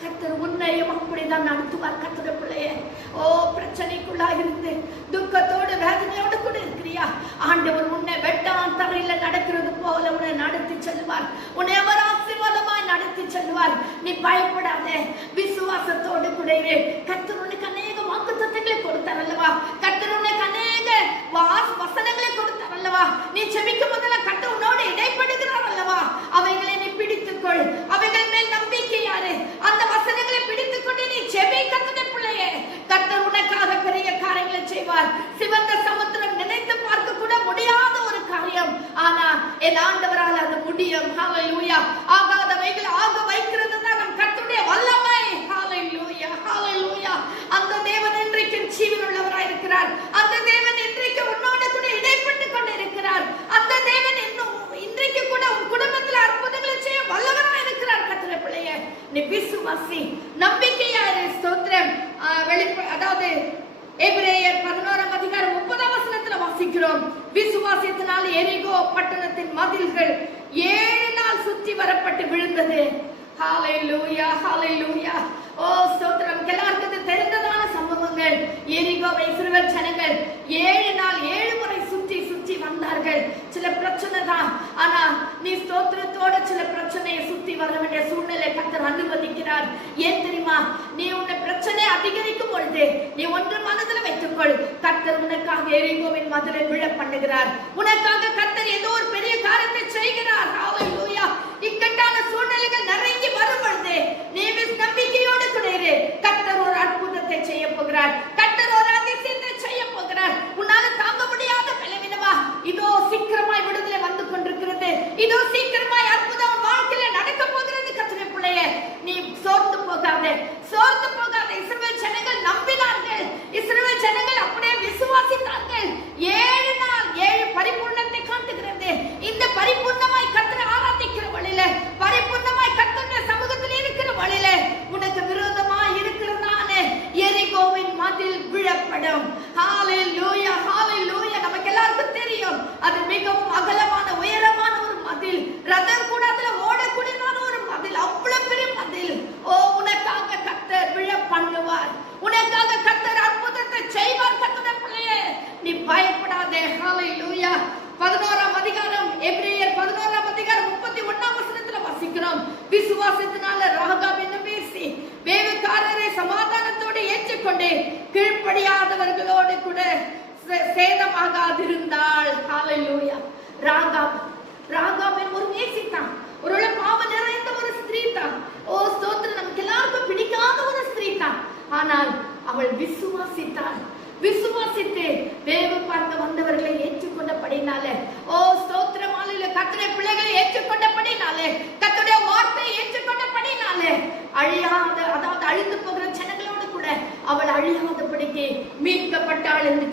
கர்த்தர் உன்னையும் அப்படிதான் நடத்துவார். கர்த்தருடைய பிள்ளையே, பிரச்சனைக்குள்ளா இருந்து துக்கத்தோடு வேதனையோடு கூட இருக்கிறியா? ஆண்டவர் உன்னை வெட்டாந்தரையில நடக்கிறது போல உன்னை நடத்தி செல்வார். உன்னை அவர் ஆசீர்வாதமாய் நடத்தி செல்வார். நீ பயப்படாதே, விசுவாசத்தோடு கூட இரு. கர்த்தர் உனக்கு அநேக வாக்குத்தத்தங்களை கொடுத்தார் அல்லவா? கர்த்தர் உனக்கு அநேக வசனங்களை கொடுத்தார் அல்லவா? நீ செபிக்கும் போதெல்லாம் கர்த்தர் உன்னோடு இடைப்படுகிறார் அல்லவா? அவைகளை நீ பிடித்துக்கொள். அவைகள் மேல் நம்பிக்கை யாரு? அந்த வசனங்களை பிடித்துக்கொண்டு நீ செபி. கர்த்தருடைய பிள்ளையே, கர்த்தர் உனக்காக பெரிய காரியங்களை செய்வார். சிவந்த சமுத்திரம் நினைத்து பார்க்க கூட முடியாத ஒரு காரியம், ஆனா என் ஆண்டவரால் அது முடியும். ஹல்லேலூயா. ஆகாதவைகளை ஆக வைக்கிறது தான் நம் கர்த்தருடைய வல்லமை. ஹல்லேலூயா, ஹல்லேலூயா. அந்த தேவன் இன்றைக்கும் ஜீவனுள்ளவராய் இருக்கிறார். அந்த தேவன் இன்றைக்கு உன்னோடு கூட இடைப்பட்டு கொண்டு இருக்கிறார். அந்த தேவன் இன்றைக்கு கூட உன் குடும்பத்தில் அற்புதங்களை செய்ய வல்லவராய் இருக்கிறார். கர்த்தருடைய பிள்ளையே, நீ விசுவாசி, நம்பிக்கையாரு. ஸ்தோத்திரம். அதாவது எபிரேயர் 11ஆம் அதிகாரம் 30ஆம் வசனத்துல வாசிக்கிறோம். விசுவாசத்தினால் எரிகோ பட்டணத்தின் மதில்கள் 7 நாள் சுற்றி வரப்பட்டு விழுந்தது. ஹல்லேலூயா, ஹல்லேலூயா. ஸ்தோத்திரம். எல்லாருக்கும் தெரிந்ததான சம்பவங்கள். எரிகோவை இஸ்ரவேல் ஜனங்கள் 7 நாள் 7 முறை சுற்றி சுற்றி வந்தார்கள். சில பிரச்சனை தான், ஆனா நீ ஸ்தோத்திரத்தோட சில பிரச்சனையை சுத்தி வர வேண்டிய சூழ்நிலை கர்த்தர் அனுமதிக்கிறார். ஏன் தெரியுமா? நீ உன்னை பிரச்சனை அதிகரிக்கும் பொழுது நீ ஒன்று மனதில் வைத்துக்கொள், கர்த்தர் உனக்காக எரிகோவின் மதிலை விழ பண்ணுகிறார். உனக்காக கர்த்தர் ஏதோ ஒரு பெரிய காரியத்தை செய்கிறார். ஹல்லேலூயா. இக்கட்டான சூழ்நிலைகள் நெருங்கி வரும் பொழுது நீ நம்பிக்கையோடு கூட இரு. கர்த்தர் ஒரு அற்புதத்தை செய்ய போகிறார். கர்த்தர் ஒரு அதிசயத்தை செய்ய போகிறார். உன்னால தாங்க முடியாத பலவீனமா இதோ சீக்கிரமாய் விடுதலை வந்து கொண்டிருக்கிறது. இதோ சீக்கிரமாய் அற்புதம் வாழ்க்கையில நடக்க போகிறது. கர்த்தருடைய பிள்ளையே, நீ சோர்ந்து போகாதே, சோர்ந்து போகாதே. இஸ்ரவேல் ஜனங்கள் நம்பினார்கள். இஸ்ரவேல் ஜனங்கள் அப்படியே விசுவாசித்தார்கள். 7 நாள் 7 பரிபூர்ணத்தை காட்டுகிறது. இந்த பரிபூர்ணமாய் கர்த்தரை ஆராதிக்கிற வழியில, பரிபூர்ணமாய் கர்த்தருடைய சமூகத்தில் இருக்கிற வழியில உனக்கு விரோதமாய் இருக்கிறதான எரிகோவின் மதில் விழப்படும். ஹல்லேலூயா, ஹல்லேலூயா. நமக்கு எல்லாருக்கும் தெரியும், அது மிகவும் அகலமான உயரமான ஒரு மதில். ரதம் கூட அதுல ஓடக்கூடியதான ஒரு மதில். அவ்வளவு பெரிய மதில். உனக்காக கர்த்தர் விழ பண்ணுவார். உனக்காக கர்த்தர் அற்புதத்தை செய்வார். கர்த்தருடைய பிள்ளையே, நீ பயப்படாதே. ஹல்லேலூயா. 11ஆம் அதிகாரம் எபிரேயர் 11ஆம் அதிகாரம் 31ஆம் வசனத்துல வாசிக்கிறோம். விசுவாசத்தினால ராகாப் என்ன பேசி வேவுக்காரரை சமாதானத்தோடு ஏற்றுக்கொண்டு கீழ்ப்படியாதவர்களோடு கூட சேதமாகாதிருந்தாள். ஹல்லேலூயா. ராகாப் ஒரு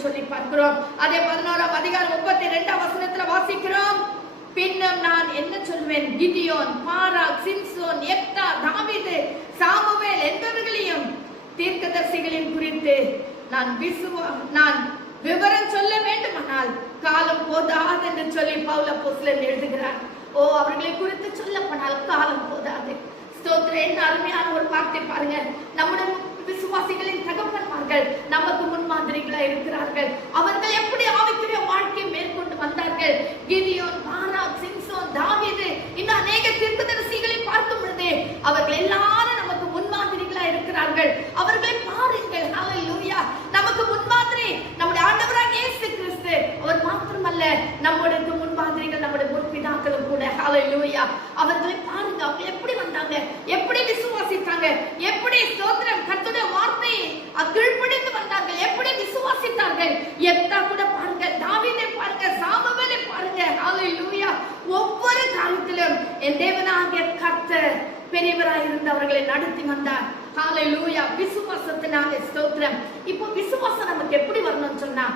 சொல்லி பார்க்கிறோம். அதே 11ஆம் அதிகாரம் 32ஆம் வசனத்துல வாசிக்கிறோம். பின்னும் நான் என்ன சொல்வேன், கிதியோன், பாராக், சிம்சோன், எப்தா, தாவீது, சாமுவேல் என்பவர்களையும் தீர்க்கதரிசிகளையும் குறித்து நான் விவரம் சொல்ல வேண்டுமானால் காலம் போதாது என்று சொல்லி பவுல் அப்போஸ்தலன் எழுதுகிறார். அவர்களை குறித்து சொல்ல போனால் காலம் போதாது. ஸ்தோத்திரம். என்ன அருமையான ஒரு வார்த்தை பாருங்க. நம்முடைய விசுவாசிகளின் தகப்பன்மார்கள் நமக்கு முன்மாதிரிகளா இருக்கிறார்கள். அவர்கள் எப்படி ஆவிக்குரிய வாழ்க்கையை மேற்கொண்டு வந்தார்கள். கிதியோன், பாராக், சிம்சோன், தாவீது, இன்னும் அநேக தீர்க்கதரிசிகளை பார்க்கும் பொழுது அவர்கள் எல்லாரும் நமக்கு முன்மாதிரிகளா இருக்கிறார்கள். அவர்களை பாருங்கள். ஹல்லேலூயா. நமக்கு முன்மாதிரி நம்முடைய ஆண்டவராகிய இயேசு கிறிஸ்து. அவர் மாத்திரமல்ல, நம்முடைய முன்மாதிரிகள் நம்முடைய முற்பிதாக்களும் கூட. ஹல்லேலூயா. அவர்களை பாருங்க. அவங்க எப்படி வந்தாங்க, எப்படி விசுவாசித்தாங்க, எப்படி ஸ்தோத்திரம் கர்த்தருடைய வார்த்தையை கீழ்ப்படிந்து வந்தார்கள், எப்படி விசுவாசித்தார்கள். எப்தா கூட பாருங்க, தாவீதை பாருங்க, சாமுவேலை பாருங்க. ஹல்லேலூயா. ஒவ்வொரு காலத்திலும் என் தேவனாகிய கர்த்தர் பெரியவராய் இருந்து அவர்களை நடத்தி வந்தார். ஹல்லேலூயா. விசுவாசத்தினாலே ஸ்தோத்திரம். இப்போ விசுவாசம் நமக்கு எப்படி வரணும்னு சொன்னா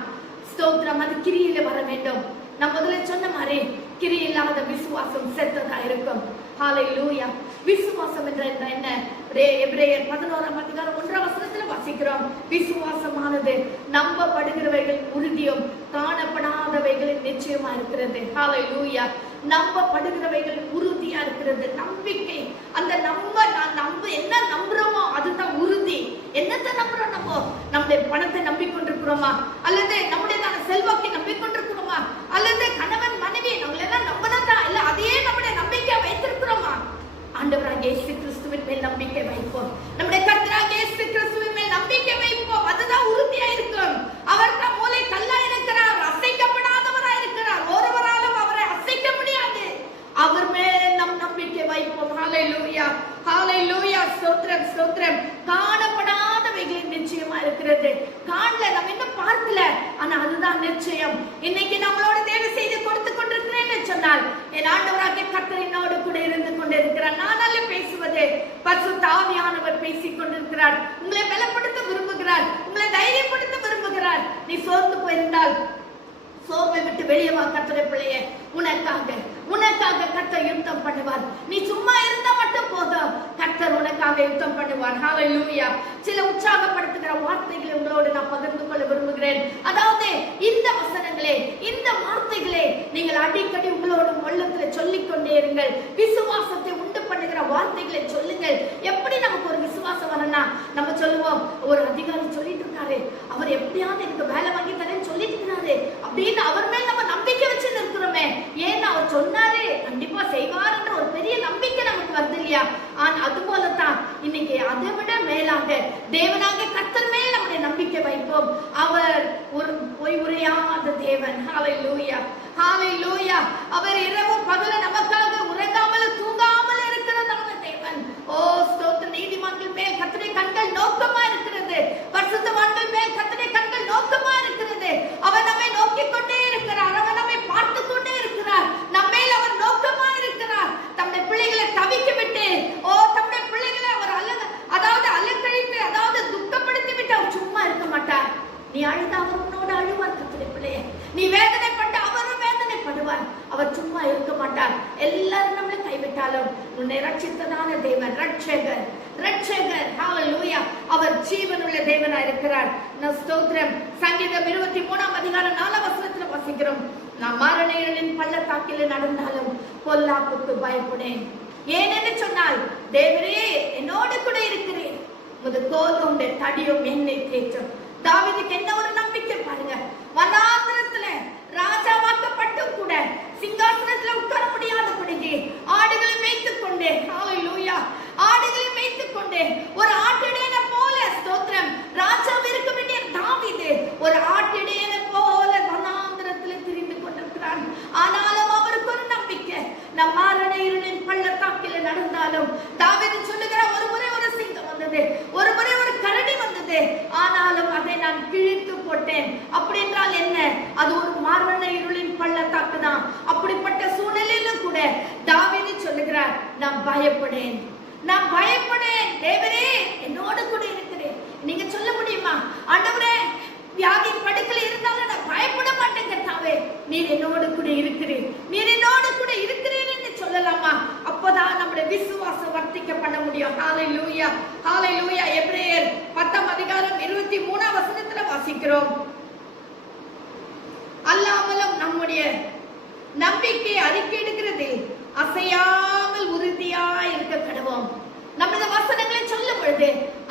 ஸ்தோத்திரம், அது கிரியில வர வேண்டும். நான் முதல்ல சொன்ன மாதிரி கிரி இல்லாத விசுவாசம் செத்ததா இருக்கும். ஹல்லேலூயா. விசுவாசம் என்ற என்ன? எபிரேயர் 11ஆம் அதிகாரம் 1ஆம் வசனத்துல வாசிக்கிறோம். விசுவாசமானது நம்பப்படுகிறவைகள் உறுதியும் காணப்படாதவைகளின் நிச்சயமா இருக்கிறது. ஹல்லேலூயா. நம்பப்படுகிறவைகள் உறுதியா இருக்கிறது. நம்பிக்கை. அந்த என்ன நம்புறோமோ அதுதான் உறுதி. என்னத்தை நம்புறோம்? நம்முடைய பணத்தை நம்பிக்கொண்டிருக்கிறோமா, அல்லது நம்முடைய செல்வாக்கை நம்பிக்கொண்டிருக்கிறோமா, அல்லது கணவன் மனைவி நம்மள எல்லாம் நம்பினதா இல்ல அதையே நம்முடைய நம்பிக்கையை வைத்திருக்கிறோமா? ஆண்டவராகிய இயேசு கிறிஸ்துவின் மேல் நம்பிக்கை வைப்போம். நம்முடைய கர்த்தராகிய இயேசு கிறிஸ்துவின் மேல் நம்பிக்கை வைப்போம். அதுதான் உறுதியா இருக்கும். அவர் தான் மூலை கல்லா இருக்கிறார், அசைக்கப்படாதவரா இருக்கிறார். ஒருவராலும் அவரை அசைக்க முடியாது. அவர் மேல் நம் நம்பிக்கை வைப்போம். ஹல்லேலூயா. ஹல்லேலூயா. ஸ்தோத்திரம், ஸ்தோத்திரம். காணப்படாதவைகளின் நிச்சயமா இருக்கிறது. காணல, நம்ம இன்னும் பார்க்கல, ஆனா அதுதான் நிச்சயம். இன்னைக்கு நம்மளோட தேவை செய்து கொடுத்து கொண்டிருக்கிறேன்னு சொன்னால் என் ஆண்டவராகிய கர்த்தர் என்னோடு கூட இருந்து கொண்டிருக்கிறார். நான் அல்ல பேசுவது, பரிசுத்த ஆவியானவர் பேசிக் கொண்டிருக்கிறார். உங்களை பலப்படுத்த விரும்புகிறார், உங்களை தைரியப்படுத்த விரும்புகிறார். நீ சோர்ந்து போயிருந்தால் சோர்வை விட்டு வெளியே வா. கர்த்தருடைய பிள்ளையே, உனக்காக கர்த்தர் யுத்தம் பண்ணுவார். நீ சும்மா இருந்தா மட்டும் போதும், கர்த்தர் உனக்காக யுத்தம் பண்ணுவார். ஹல்லேலூயா. சில உற்சாகப்படுத்துகிற வார்த்தைகளை உங்களோடு நான் பகிர்ந்து கொள்ள விரும்புகிறேன். அதாவது இந்த வசனங்களே, இந்த வார்த்தைகளே நீங்கள் அடிக்கடி உங்களோட உள்ளத்துல சொல்லிக் கொண்டே இருங்கள். விசுவாசத்தை உண்டு பண்ணுகிற வார்த்தைகளை சொல்லுங்கள். எப்படி நமக்கு ஒரு விசுவாசம் வரணும்னா, நம்ம சொல்லுவோம், ஒரு அதிகாரி சொல்லிட்டு இருக்காரு, அவர் எப்படியாவது எனக்கு வேலை வாங்கி தரேன்னு சொல்லிட்டு இருக்காரு அப்படின்னு அவர் மேல் நம்ம நம்பிக்கை வச்சு நிற்கிறோமே. ஏன்னா அவர் சொன்னாரு, கண்டிப்பா செய்வார் என்ற ஒரு பெரிய நம்பிக்கை நமக்கு வருது இல்லையா? அது போலதான் இன்னைக்கு அதை விட மேலாக தேவனாக கர்த்தர் மேல் நம்முடைய நம்பிக்கை வைப்போம். அவர் ஒரு பொய் உரையாத தேவன். ஹல்லேலூயா. ஹல்லேலூயா. அவர் இரவும் பகல நமக்காக உறங்காமல் தூங்காமல் இருக்கிறதான தேவன். ஸ்தோத்திரம். நீதிமான்கள் மேல் கர்த்தருடைய கண்கள் நோக்கமா இருக்கிறது. பரிசுத்தவான்கள் மேல் கர்த்தருடைய கண்கள் நோக்கமா இருக்கிறது. அவர் நம்மை நோக்கிக் கொண்டே இருக்கிறார். அவர் நம்மை பார்த்து கொண்டே இருக்கிறார். நம்மேல் அவர் நோக்கமா இருக்கிறார். தம்முடைய பிள்ளைகளை தவிக்க விட்டு தம்முடைய பிள்ளைகளை அவர் அலக்கழித்து, அதாவது துக்கப்படுத்தி விட்டு அவர் சும்மா இருக்க மாட்டார். நீ அழுத அவர் உன்னோட அழுவார். கர்த்தருடைய பிள்ளையே, நீ வேதனைப்பட்ட அவரும் வேதனைப்படுவார். அவர் சும்மா இருக்க மாட்டார். எல்லாரும் நம்மளை கைவிட்டாலும் உன்னை ரட்சித்ததான தேவன் ரட்சகர். ஹல்லேலூயா. அவர் ஜீவனுள்ள தேவனா இருக்கிறார். ஸ்தோத்திரம். சங்கீதம் 23ஆம் அதிகாரம் 4ஆம் வசனத்துல வாசிக்கிறோம். நான் மரண இருளின் பள்ளத்தாக்கில் நடந்தாலும் பொல்லாப்புக்கு பயப்படேன். ஏனென்று சொன்னால், தேவரே என்னோடு கூட இருக்கிறேன், உமது கோலும் தடியும் என்னை தேற்றும். தாவீதுக்கு என்ன ஒரு நம்பிக்கை பாருங்க. வனாந்திரத்துல ராஜாவாக்கப்பட்டும் கூட சிங்காசனத்துல உட்கார முடியாதபடிக்கு ஆடுகளை மேய்த்துக் கொண்டே, ஹல்லேலூயா, ஆடுகளை மேய்த்துக் கொண்டே ஒரு ஆட்டிடையனை போல, ஸ்தோத்திரம், ராஜாவை இருக்க வேண்டிய தாவீது ஒரு ஆட்டிடையனை போல வனாந்திரத்துல திரிந்து கொண்டிருக்கிறான். ஆனாலும் அவருக்கு ஒரு நம்பிக்கை. நம் மரண இருளின் பள்ளத்தாக்கில் நடந்தாலும், தாவீது சொல்லுகிறார், ஒரு முறை ஒரு சிங்கம் வந்தது, ஒரு முறை ஒரு கரடி வந்தது, ஆனாலும் அதை நான் கிழித்து போட்டேன். அப்படி என்றால் என்ன? அது ஒரு மரண இருளின் பள்ளத்தாக்கு தான். அப்படிப்பட்ட சூழ்நிலையிலும் கூட தாவீது சொல்லுகிறார், நான் பயப்படேன், தேவரே என்னோடு கூட இருக்கிறேன். நீங்க சொல்ல முடியுமா, ஆண்டவரே வியாதி படுக்கையில் இருந்தாலும் நான் பயப்பட மாட்டேன் கர்த்தாவே, நீர் என்னோடு கூட இருக்கிறீர், நீர் என்னோடு கூட இருக்கிறீர் என்று சொல்லலாமா? அப்பதான் நம்முடைய விசுவாசம் வர்த்திக்க பண்ண முடியும். ஹalleluya, ஹalleluya. எபிரேயர் 10 அதிகாரம் 23 வசனத்துல வாசிக்கிறோம், அல்லாமலும் நம்முடைய நம்பிக்கை அறிக்கையிடுகிறதில் அசையாமல் உறுதியாய் இருக்க கடவோம். நம்ம இந்த வசனங்களை சொல்லும் பொழுது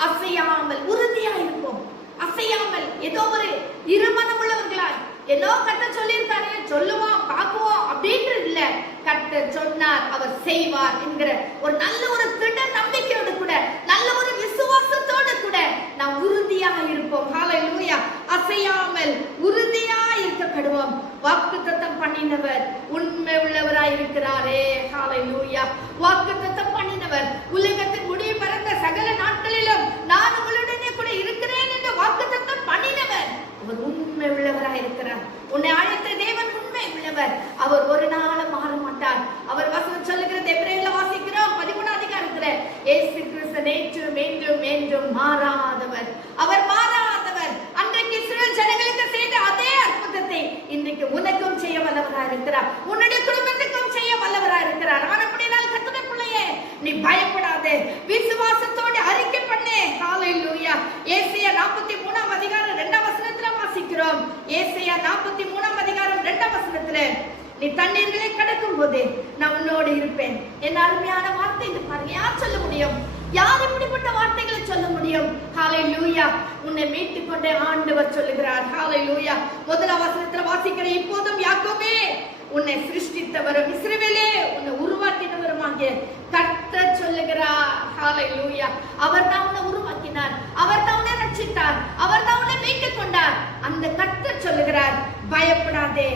அசையாமல் உறுதியா இருப்போம். அசையாமல் ஏதோ ஒரு இருமனம் உள்ளவர்களாய், ஏதோ கர்த்தர் சொல்லியிருக்காரு சொல்லுவோம் பார்க்குவோம் அப்படின்றது இல்ல. கர்த்தர் சொன்னார் அவர் செய்வார் என்கிற ஒரு நல்ல ஒரு திட நம்பிக்கையோடு கூட, நல்ல ஒரு விசுவாசத்தோடு கூட நாம் உறுதியாக இருப்போம். ஹalleluya. அசையாமல் உறுதியா இருக்கப்படுவோம். வாக்குத்தத்தம் பண்ணினவர் உண்மை உள்ளவராய் இருக்கிறாரே. ஹalleluya. வாக்குத்தத்தம் பண்ணினவர் உலகத்தின் முடிவு பிறந்த சகல நாட்களிலும் நான் உங்களுடனே கூட இருக்கிறேன் என்று வாக்குத்தத்தம் பண்ணினவர் அவர் உண்மை உள்ளவராய் இருக்கிறார். உன்னை அழைத்த தேவன் உண்மை உள்ளவர். அவர் ஒரு நாளும் மாற மாட்டார். அவர் வசனம் சொல்லுகிறது, எபிரேயர்ல வாசிக்கிறோம் 13 அதிகாரத்துல, இயேசு கிறிஸ்து நேற்றும் என்றும் என்றும் மாறாதவர். அவர் மாறாதவர். அன்றைக்கு இஸ்ரவேல் ஜனங்களுக்கு செய்த அதே அற்புதத்தை இன்றைக்கு உனக்கும் செய்ய வல்லவராய் இருக்கிறார், உன்னுடைய குடும்பத்துக்கும் செய்ய வல்லவராய் இருக்கிறார். அப்படினால் கர்த்தருடைய பிள்ளையே, நீ பயப்படாதே, விசுவாசத்தோடு அறிக்கை பண்ணு. ஹalleluya. ஏசாயா 43 அதிகாரம் 2 வசனத்துல வாசிக்கிறோம். ஏசாயா 43 அதிகாரம் 2 வசனத்துல, நீ தண்ணீர்களை கடக்கும் போது நான் உன்னோடு இருப்பேன். என் அருமையான வார்த்தை இது பாருங்க. யார் சொல்ல முடியும்? யார் இப்படிப்பட்ட வார்த்தைகளை சொல்ல முடியும்? ஹalleluya. உன்னை மீட்டுக் கொண்டே ஆண்டவர் சொல்லுகிறார். ஹalleluya. முதல் வசனத்துல வாசிக்கிற, இப்போதும் யாக்கோபே உன்னை சிருஷ்டித்தவரும் இஸ்ரவேலே உன்னை உருவாக்கினவருமாகிய கர்த்தர் சொல்லுகிறார். ஹalleluya. அவர் தான் உன்னை உருவாக்கினார், அவர் தான் உன்னை ரட்சித்தார், அவர் தான் உன்னை மீட்டுக் கொண்டார். அந்த கர்த்தர் சொல்லுகிறார், பயப்படாதே,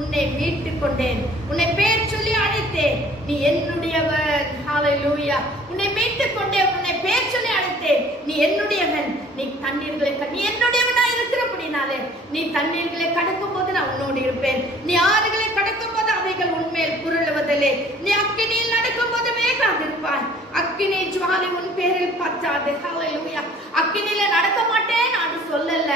உன்னை மீட்டுக் கொண்டேன், உன்னை பேர் சொல்லி அழைத்தேன், நீ என்னுடையவன். ஹalleluya. உன்னை மீட்டுக் கொண்டேன், உன்னை பேர் சொல்லி அழைத்தேன், நீ என்னுடையவன். நீ தண்ணீர்களை நீ என்னுடையவனா இருக்கிறபடினாலே நீ தண்ணீர்களை கடக்கும் போது நான் உன்னோடு இருப்பேன். நீ ஆறுகளை கடக்கும் போது அவைகள் உன்மேல் புரளுவதில்லை. நீ அக்கினியில் நடக்கும் போது வேகாதிருப்பாய், அக்கினி ஜுவாலை உன் பேரில் பற்றாது. ஹalleluya. அக்கினியில நடக்க மாட்டேன் நான் சொல்லல,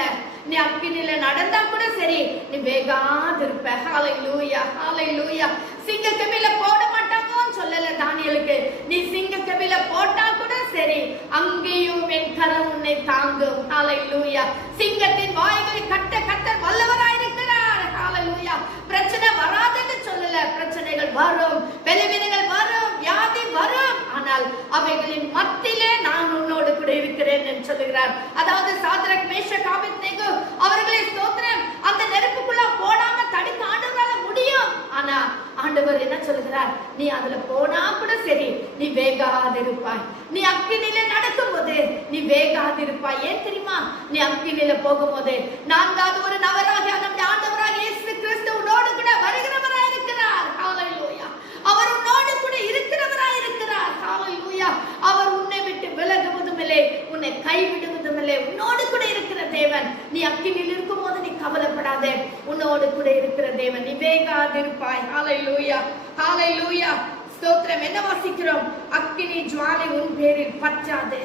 நீ அக்கினியில நடந்தா கூட சரி, நீ வேகாதிருப்ப. ஹalleluya, ஹalleluya. சிங்க கபில போட மாட்டாங்கன்னு சொல்லல தானியேலுக்கு, நீ சிங்க கபில போட்டா கூட சரி, அங்கேயும் என் கரம் உன்னை தாங்கும். ஹalleluya. சிங்கத்தின் வாய்களை கட்ட கர்த்தர் வல்லவராய் இருக்கிறார். ஹalleluya. பிரச்சனை வராதுன்னு சொல்லல, பிரச்சனைகள் வரும், பலவீனங்கள் வரும், வியாதி வரும், ஆனால் அவைகளின் மத்தியிலே நான் உன்னோடு கூட இருக்கிறேன் என்று சொல்லுகிறார். அதாவது சாத்ராக், மேஷாக், ஆபேத்நேகோ அவர்களை ஸ்தோத்திரம் அந்த நெருப்புக்குள்ள போடாம தடுக்க ஆண்டவரால முடியும். ஆனா ஆண்டவர் என்ன சொல்லுகிறார்? நீ அதுல போனா கூட சரி, நீ வேகாதிருப்பாய். நீ அக்கினியில நடக்கும் போது நீ வேகாதிருப்பாய். ஏன் தெரியுமா? நீ அக்கினியில போகும்போது 4வது ஒரு நபராக நம்முடைய ஆண்டவராக இயேசு கிறிஸ்து உன்னோடு கூட வருகிறவராய் இருக்கிறார். ஹalleluya. அவர் உன்னோடு கூட இருக்கிறவராய் இருக்கிறார். ஹalleluya. அவர் உன்னை விட்டு விலகுவதும் இல்லை, உன்னை கைவிடுவதும் இல்லை. உன்னோடு கூட இருக்கிற தேவன். நீ அக்கினியில் இருக்கும் போது நீ கவலைப்படாதே, உன்னோடு கூட இருக்கிற தேவன். நீ வேகாதிருப்பாய். ஹalleluya, ஹalleluya. ஸ்தோத்திரம். என்ன வாசிக்கிறோம்? அக்கினி ஜுவாலை உன் பேரில் பற்றாதே,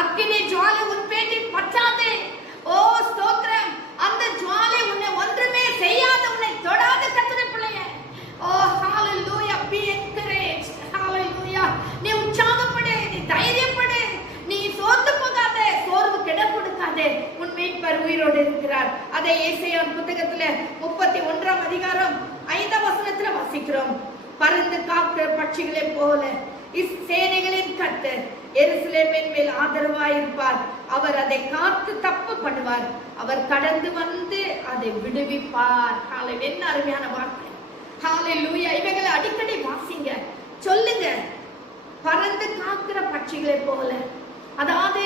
அக்கினி ஜுவாலை உன் பேரில் பற்றாதே. ஓ ஸ்தோத்திரம். அந்த ஜுவாலை உன்னை ஒன்றுமே செய்யாத, உன்னை தொடாத கர்த்தருடைய பிள்ளையே. ஓ ஹalleluya. Be encouraged. ஹalleluya. நீ உற்சாகப்படு, நீ தைரியப்படு, நீ சோர்ந்து போகாதே, சோர்வு கெட கொடுக்காதே. உன் மீட்பர் உயிரோடு இருக்கிறார். அதை ஏசாயா புத்தகத்துல 31 அதிகாரம் 5 வசனத்துல வாசிக்கிறோம். பறந்து காக்கிற பட்சிகளை போல சேனைகளின் கர்த்தர் எருசலேமின் மேல் ஆதரவாயிருப்பார். அவர் அதை காத்து தப்பு பண்ணுவார், அவர் கடந்து வந்து அதை விடுவிப்பார். என்ன அருமையான வார்த்தை. ஹalleluya. இவைகளை அடிக்கடி வாசிங்க, சொல்லுங்க. பறந்து காக்கிற பட்சிகளை போல, அதாவது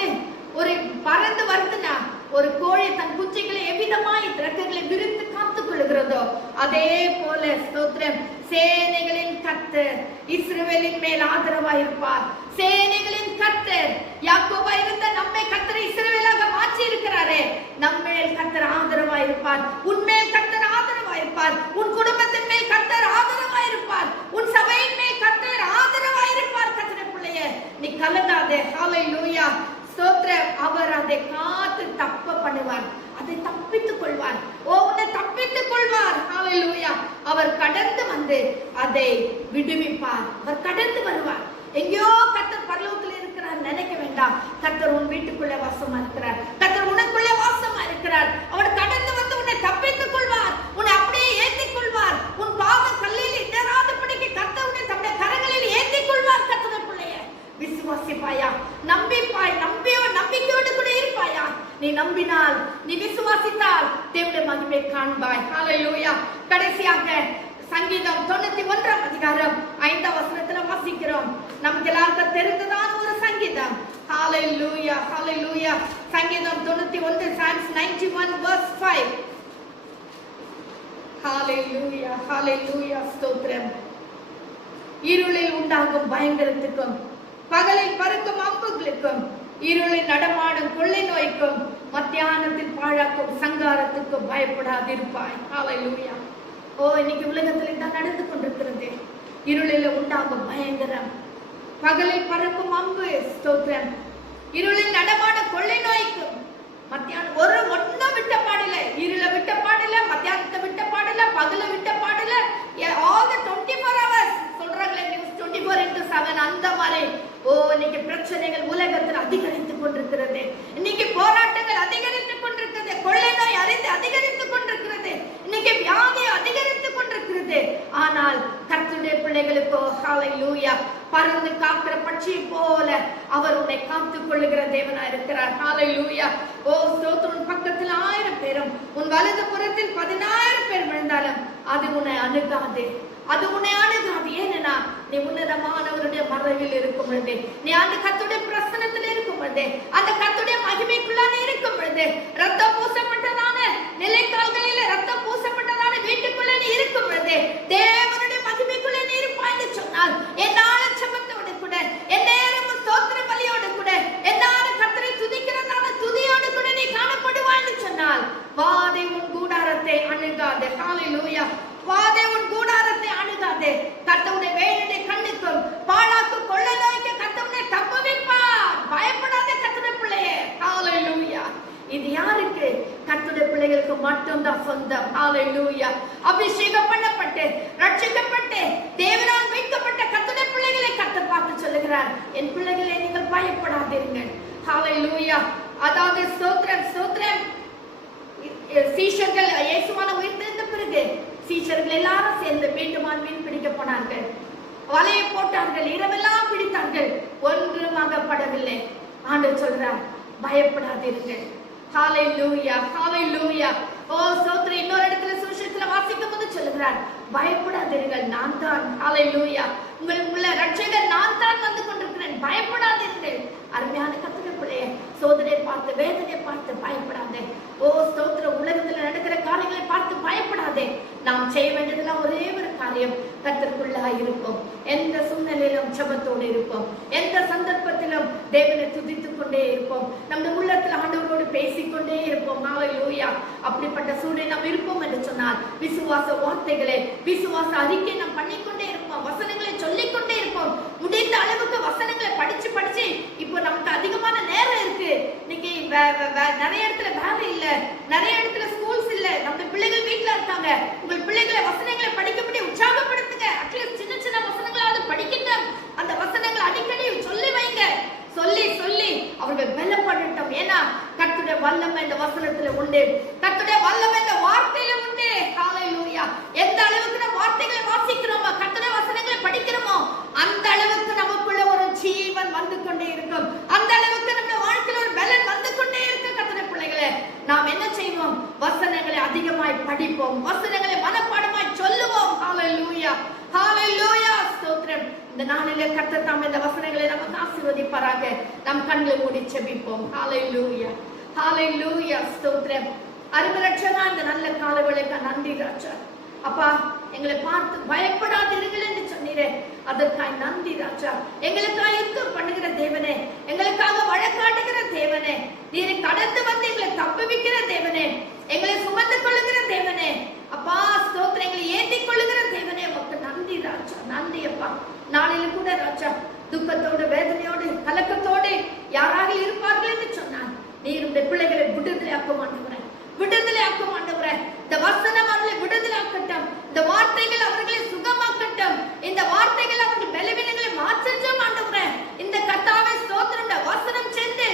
ஒரு பறந்து வருதுன்னா ஒரு கோழி தன் குஞ்சுகளை எவ்விதமாய் இறக்கைகளை விரித்து காத்துக் கொள்கிறதோ அதே போல ஸ்தோத்திரம் சேனைகளின் கர்த்தர் இஸ்ரவேலின் மேல் ஆதரவாயிருப்பார். சேனைகளின் கர்த்தர் யாக்கோபா இருந்த நம்மை கர்த்தர் இஸ்ரவேலாக மாற்றி இருக்கிறாரே, நம்மேல் கர்த்தர் ஆதரவாயிருப்பார். உன்மேல் கர்த்தர் ஆதரவாயிருப்பார். உன் குடும்பத்தின் மேல் கர்த்தர் ஆதரவாயிருப்பார். உன் சபையின் மேல் கர்த்தர் ஆதரவாயிருப்பார். கர்த்தருடைய பிள்ளையே, நீ கலங்காதே. ஹalleluya. ஸ்தோத்திரம். அவர் அதை காத்து தப்ப பண்ணுவார், அதை தப்பித்துக் கர்த்தர் உன் வீட்டுக்குள்ளே வாசமா இருக்கிறார். கர்த்தர் உனக்குள்ளே வாசமா இருக்கிறார். அவர் கடந்து வந்து உன்னை தப்பித்துக் கொள்வார். உன்னை அப்படியே ஏந்திக் கொள்வார். உன் பாதம் கல்லில் இடராதபடிக்கு கர்த்தர் உன்னை தம்முடைய கரங்களில் ஏந்திக் கொள்வார். கர்த்தருடைய பிள்ளையே, விசுவாசிப்பாயா? நம்பிப்பாய்? நம்பிக்கையோடு கூட இருப்பாயா? நீ நம்பினால், நீ விசுவாசித்தால் தேவனுடைய மகிமை காண்பாய். ஹல்லேலூயா. கடைசியாக சங்கீதம் 91 அதிகாரம் 5 வசனத்துல வாசிக்கிறோம். நமக்கு எல்லாருக்கும் தெரிந்ததான ஒரு சங்கீதம். ஹல்லேலூயா, ஹல்லேலூயா. சங்கீதம் 91, Psalms 91 verse 5. ஹல்லேலூயா, ஹல்லேலூயா. ஸ்தோத்திரம். இருளில் உண்டாகும் பயங்கரத்துக்கும், பகலில் பறக்கும் அம்புகளுக்கும், இருளில் நடமாடும் கொள்ளை நோய்க்கும், மத்தியானத்தில் பாழாக்கும் சங்காரத்துக்கும் பயப்படாதிருப்பாய். ஹல்லேலூயா. இன்னைக்கு உலகத்தில் தான் நடந்து கொண்டிருக்கிறது. இருளில் உண்டாகும் பயங்கரம், பகலில் பறக்கும் அம்பு, ஸ்தோத்திரம், இருளில் நடமாடும் கொள்ளை நோய்க்கும், மத்தியானம் ஒன்னும் விட்ட பாடல, இருள விட்ட பாடல, மத்தியானத்தை விட்ட பாடல, பகல விட்ட பாடல, all the 24 hours சொல்றாங்களே, நியூஸ் 24/7 அந்த மாதிரி. இன்னைக்கு பிரச்சனைகள் உலகத்தில் அதிகரித்துக் கொண்டிருக்கிறது. இன்னைக்கு போராட்டங்கள் அதிகரித்துக் கொண்டிருக்கிறது. கொள்ளை நோய் அதிகரித்துக் கொண்டிருக்கிறது. இன்னைக்கு வியாதி அதிகரித்துக் கொண்டிருக்கிறது. ஆனால் கர்த்தருடைய பிள்ளைகளுக்கோ ஹல்லேலூயா, பறந்து காக்கிற பட்சியை போல அவர் உன்னை காத்துக் கொள்ளுகிற தேவனா இருக்கிறார். ஹல்லேலூயா. ஸ்தோத்திரம். பக்கத்தில் 1000 பேரும் உன் வலது புறத்தில் 10,000 பேர் விழுந்தாலும் அது உன்னை அணுகாது. ஏன்னா நீ உன்னதமானவருடைய மறைவில் இருக்கும் பொழுது, நீ அந்த கர்த்தருடைய பிரசன்னத்தில் இருக்கும் பொழுது, அந்த கர்த்தருடைய மகிமைக்குள்ளான இருக்கும் பொழுது, ரத்தம் பூசப்பட்டதான நிலைக்கால்களிலே ரத்தம் பூசப்பட்டதான வீட்டுக்குள்ள நீ இருக்கும் பொழுது, தேவனுடைய மகிமைக்குள்ள நீ இருப்பாய்ன்னு சொன்னால், என்னால செபத்தோடு கூட, எந்நேரமும் ஸ்தோத்திர பலியோடு கூட, என்னாலும் கர்த்தரை துதிக்கிறதான துதியோடு கூட நீ காணப்படுவாய்ன்னு சொன்னால், வாதை உன் கூடாரத்தை அணுகாது. ஹல்லேலூயா. வாதை உன் கூடாரத்தை அணுகாது. கர்த்தருடைய வேலையை கண்ணுக்கும் பாழாக்கும் கொள்ளை நோய்க்கு கர்த்தருடைய தப்புவிப்பார். பயப்படாதே கர்த்தருடைய பிள்ளையே. ஹல்லேலூயா. இது யாருக்கு? கர்த்தருடைய பிள்ளைகளுக்கு மட்டும்தான் சொந்தம். ஹல்லேலூயா. அபிஷேகம் பண்ணப்பட்டு, ரட்சிக்கப்பட்டு, தேவனால் மீட்கப்பட்ட கர்த்தருடைய பிள்ளைகளை கர்த்தர் பார்த்து சொல்லுகிறார், என் பிள்ளைகளே நீங்கள் பயப்படாதீர்கள். ஹல்லேலூயா. அதாவது ஸ்தோத்திரம், ஸ்தோத்திரம். சீஷர்கள் இயேசுவான உயிர்த்தெழுந்த பிறகு சீஷர்கள் எல்லாரும் சேர்ந்து மீண்டுமான் மீன் பிடிக்க போனார்கள். வலையை போட்டார்கள், இரவெல்லாம் பிடித்தார்கள், ஒன்றும் அகப்படவில்லை. ஆண்டவர் சொல்றார், பயப்படாதீர்கள். ஹல்லேலூயா, ஹல்லேலூயா. ஸ்தோத்திரம். இன்னொரு இடத்துல சுவிசேஷத்துல வாசிக்கும் போது சொல்லுகிறார், பயப்படாதீர்கள், நான் தான். ஹல்லேலூயா. உள்ள ரட்சகர் நான் தான் வந்து கொண்டிருக்கிறேன், பயப்படாதீர்கள். அருமையான கர்த்தருடைய பிள்ளையே, சோதனை பார்த்து, வேதனை பார்த்து பயப்படாதே. ஸ்தோத்திரம். உலகத்தில் நடக்கிற காரியங்களை பார்த்து பயப்படாதே. நாம் செய்ய வேண்டியதெல்லாம் ஒரே ஒரு காரியம், கர்த்தருக்குள்ளா இருப்போம். எந்த சூழ்நிலையிலும் ஜெபத்தோடு இருப்போம். எந்த சந்தர்ப்பத்திலும் தேவனை துதித்துக் கொண்டே இருப்போம். நம்முடைய உள்ளத்தில் ஆண்டவரோடு பேசிக்கொண்டே இருப்போம். ஹல்லேலூயா. அப்படிப்பட்ட சூழ்நிலை நாம் இருப்போம் என்று சொன்னால், விசுவாச வார்த்தைகளை, விசுவாச அறிக்கை நாம் பண்ணிக்கொண்டே இருப்போம். வசனங்களை சொல்லிக்கொண்டே இருப்போம். முடிந்த அளவுக்கு வசனங்களை படிச்சு இப்போ நமக்கு அதிகமான நேரம் இருக்கு. இன்னைக்கு நிறைய இடத்துல வேலை இல்ல, நிறைய இடத்துல ஸ்கூல்ஸ் இல்ல, நம்ம பிள்ளைகள் வீட்டுல இருக்காங்க. உங்கள் பிள்ளைகளை வசனங்களை படிக்கப்படி உற்சாகப்படுத்துங்க. அட்லீஸ்ட் சின்ன சின்ன வசனங்களாவது படிக்கின்ற அந்த வசனங்களை அடிக்கடி சொல்லி வைங்க. சொல்லி அவர்கள் பலப்படட்டும். ஏன்னா கர்த்தருடைய வல்லமை இந்த வசனத்துல உண்டு. கர்த்தருடைய வல்லமை இந்த வார்த்தையில உண்டு. ஹல்லேலூயா. எந்த அளவுக்கு நம்ம வார்த்தைகளை வாசிக்கிறோமோ, கர்த்தருடைய வசனங்களை படிக்கிறோமோ, அந்த அளவுக்கு நமக்குள்ள ஒரு ஜீவன் வந்து கொண்டே இருக்கும். அந்த அளவுக்கு நம்ம வாழ்க்கையில ஒரு பலன் வந்து கொண்டே இருக்கும். கர்த்தருடைய பிள்ளைகளே, நாம் என்ன செய்வோம்? வசனங்களை அதிகமாய் படிப்போம், வசனங்களை மனப்பாடமாய் சொல்லுவோம். ஹல்லேலூயா, ஹல்லேலூயா. ஸ்தோத்திரம். இந்த நாளிலே கர்த்தர் தாமே இந்த வசனங்களை நமக்கு ஆசீர்வதிப்பாராக. நம் கண்களை மூடி ஜெபிப்போம். ஹல்லேலூயா, ஹல்லேலூயா. ஸ்தோத்திரம். அருமரட்சகா, இந்த நல்ல காலவேளைக்கு நன்றி ராஜா. அப்பா, எங்களை பார்த்து பயப்படாதீர்கள் என்று சொன்னீரே, அதற்காக நன்றி ராஜா. எங்களுக்காக யுத்தம் பண்ணுகிற தேவனே, எங்களுக்காக வழக்காடுகிற தேவனே, நீரை கடந்து வந்து எங்களை தப்புவிக்கிற தேவனே, எங்களை சுமந்து கொள்ளுகிற தேவனே, அப்பா ஸ்தோத்திரம், எங்களை ஏந்திக் கொள்ளுகிற தேவனே, உமக்கு நன்றி ராஜா. நன்றி அப்பா. நாளில கூட ராஜா துக்கத்தோடு, வேதனையோடு, கலக்கத்தோடு யாராக இருப்பார்கள் என்று சொன்னார். நீர் உடைய பிள்ளைகளை விடுதலை ஆக்க மாட்டவரே, விடுதலை ஆக்க மாட்டவரே. இந்த வசனம் அவர்களை விடுதலை ஆக்கட்டும். இந்த வார்த்தைகள் அவர்களை சுகமாக்கட்டும். இந்த வார்த்தைகள் அவர்கள் பலவீனங்களை மாற்றட்டும் ஆண்டவரே. இந்த கர்த்தாவே ஸ்தோத்திரம். வசனம் சென்று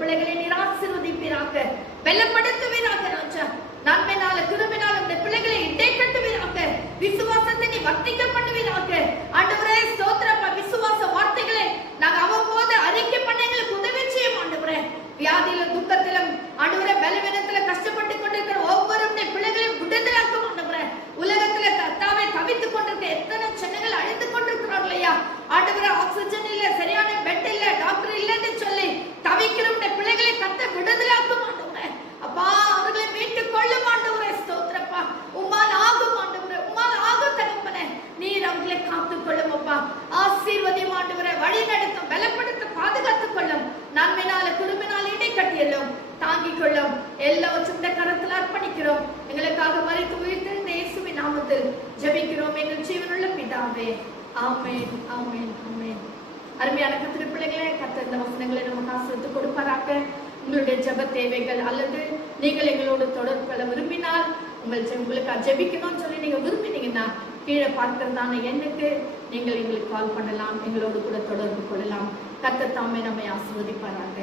பிள்ளைகளை நீர் ஆசீர்வதிப்பீராக, பலப்படுத்துவீராக ராஜா. நன்மைனால கிருபைனால உடைய பிள்ளைகளை இடை கட்டுவீராக, விசுவாசத்தை நீ வர்த்திக்க பண்ணுவீராக. ஆண்டவரே ஸ்தோத்திரப்பா, விசுவாச வார்த்தைகளை நாங்க அவ்வப்போது அறிக்கை பண்ண எங்களுக்கு உதவி செய்யும் ஆண்டவரே. வியாதியிலும் துக்கத்திலும் ஆண்டவரே பலவீனத்துல கஷ்டப்பட்டு கொண்டிருக்கிற ஒவ்வொரு பிள்ளைகளையும் விடுதலாக்கும் ஆண்டவரே. உலகத்துல கர்த்தாவே தவித்துக் கொண்டிருக்க எத்தனை ஜனங்கள் அழிந்து கொண்டிருக்கிறார்கள் ஐயா. ஆண்டவரே ஆக்சிஜன் இல்ல, சரியான பெட் இல்ல, டாக்டர் இல்லன்னு சொல்லி தவிக்கிற பிள்ளைகளை கத்த விடுதலாக்கும் ஆண்டவரே. அப்பா அவர்களை மீட்டுக் கொள்ளும் ஆண்டவரே. ஸ்தோத்திரப்பா, உம்மால் ஆகும் ஆண்டவரே, உம்மால் ஆகும் தகப்பனே. நீர் அவர்களை காத்துக் கொள்ளும் அப்பா, ஆசீர்வதியும் ஆண்டவரே. வழி நடத்தும், பலப்படுத்த, பாதுகாத்துக் கொள்ளும். நன்மைனால குருமினால இடை கட்டியலும் தாங்கிக் கொள்ளும். எல்லாவற்றும் கரத்தில் அர்ப்பணிக்கிறோம். எங்களுக்காக மரித்து உயிர்த்தெழுந்த இயேசுவின் நாமத்தில் ஜெபிக்கிறோம் எங்கள் ஜீவனுள்ள பிதாவே. ஆமென், ஆமென், ஆமென். அருமையான கர்த்தருடைய பிள்ளைகளே, கர்த்தர் இந்த வசனங்களை நமக்கு ஆசீர்வதித்து கொடுப்பாராக. உங்களுடைய ஜெப தேவைகள் அல்லது நீங்கள் எங்களோடு தொடர்பு கொள்ள விரும்பினால், உங்களுக்கு ஜெபிக்கணும்னு சொல்லி நீங்க விரும்பினீங்கன்னா கீழே பார்க்கிறதான எண்ணுக்கு நீங்கள் எங்களுக்கு கால் பண்ணலாம், எங்களோடு கூட தொடர்பு கொள்ளலாம். கர்த்தர் தாமே நம்மை ஆசீர்வதிப்பாராக.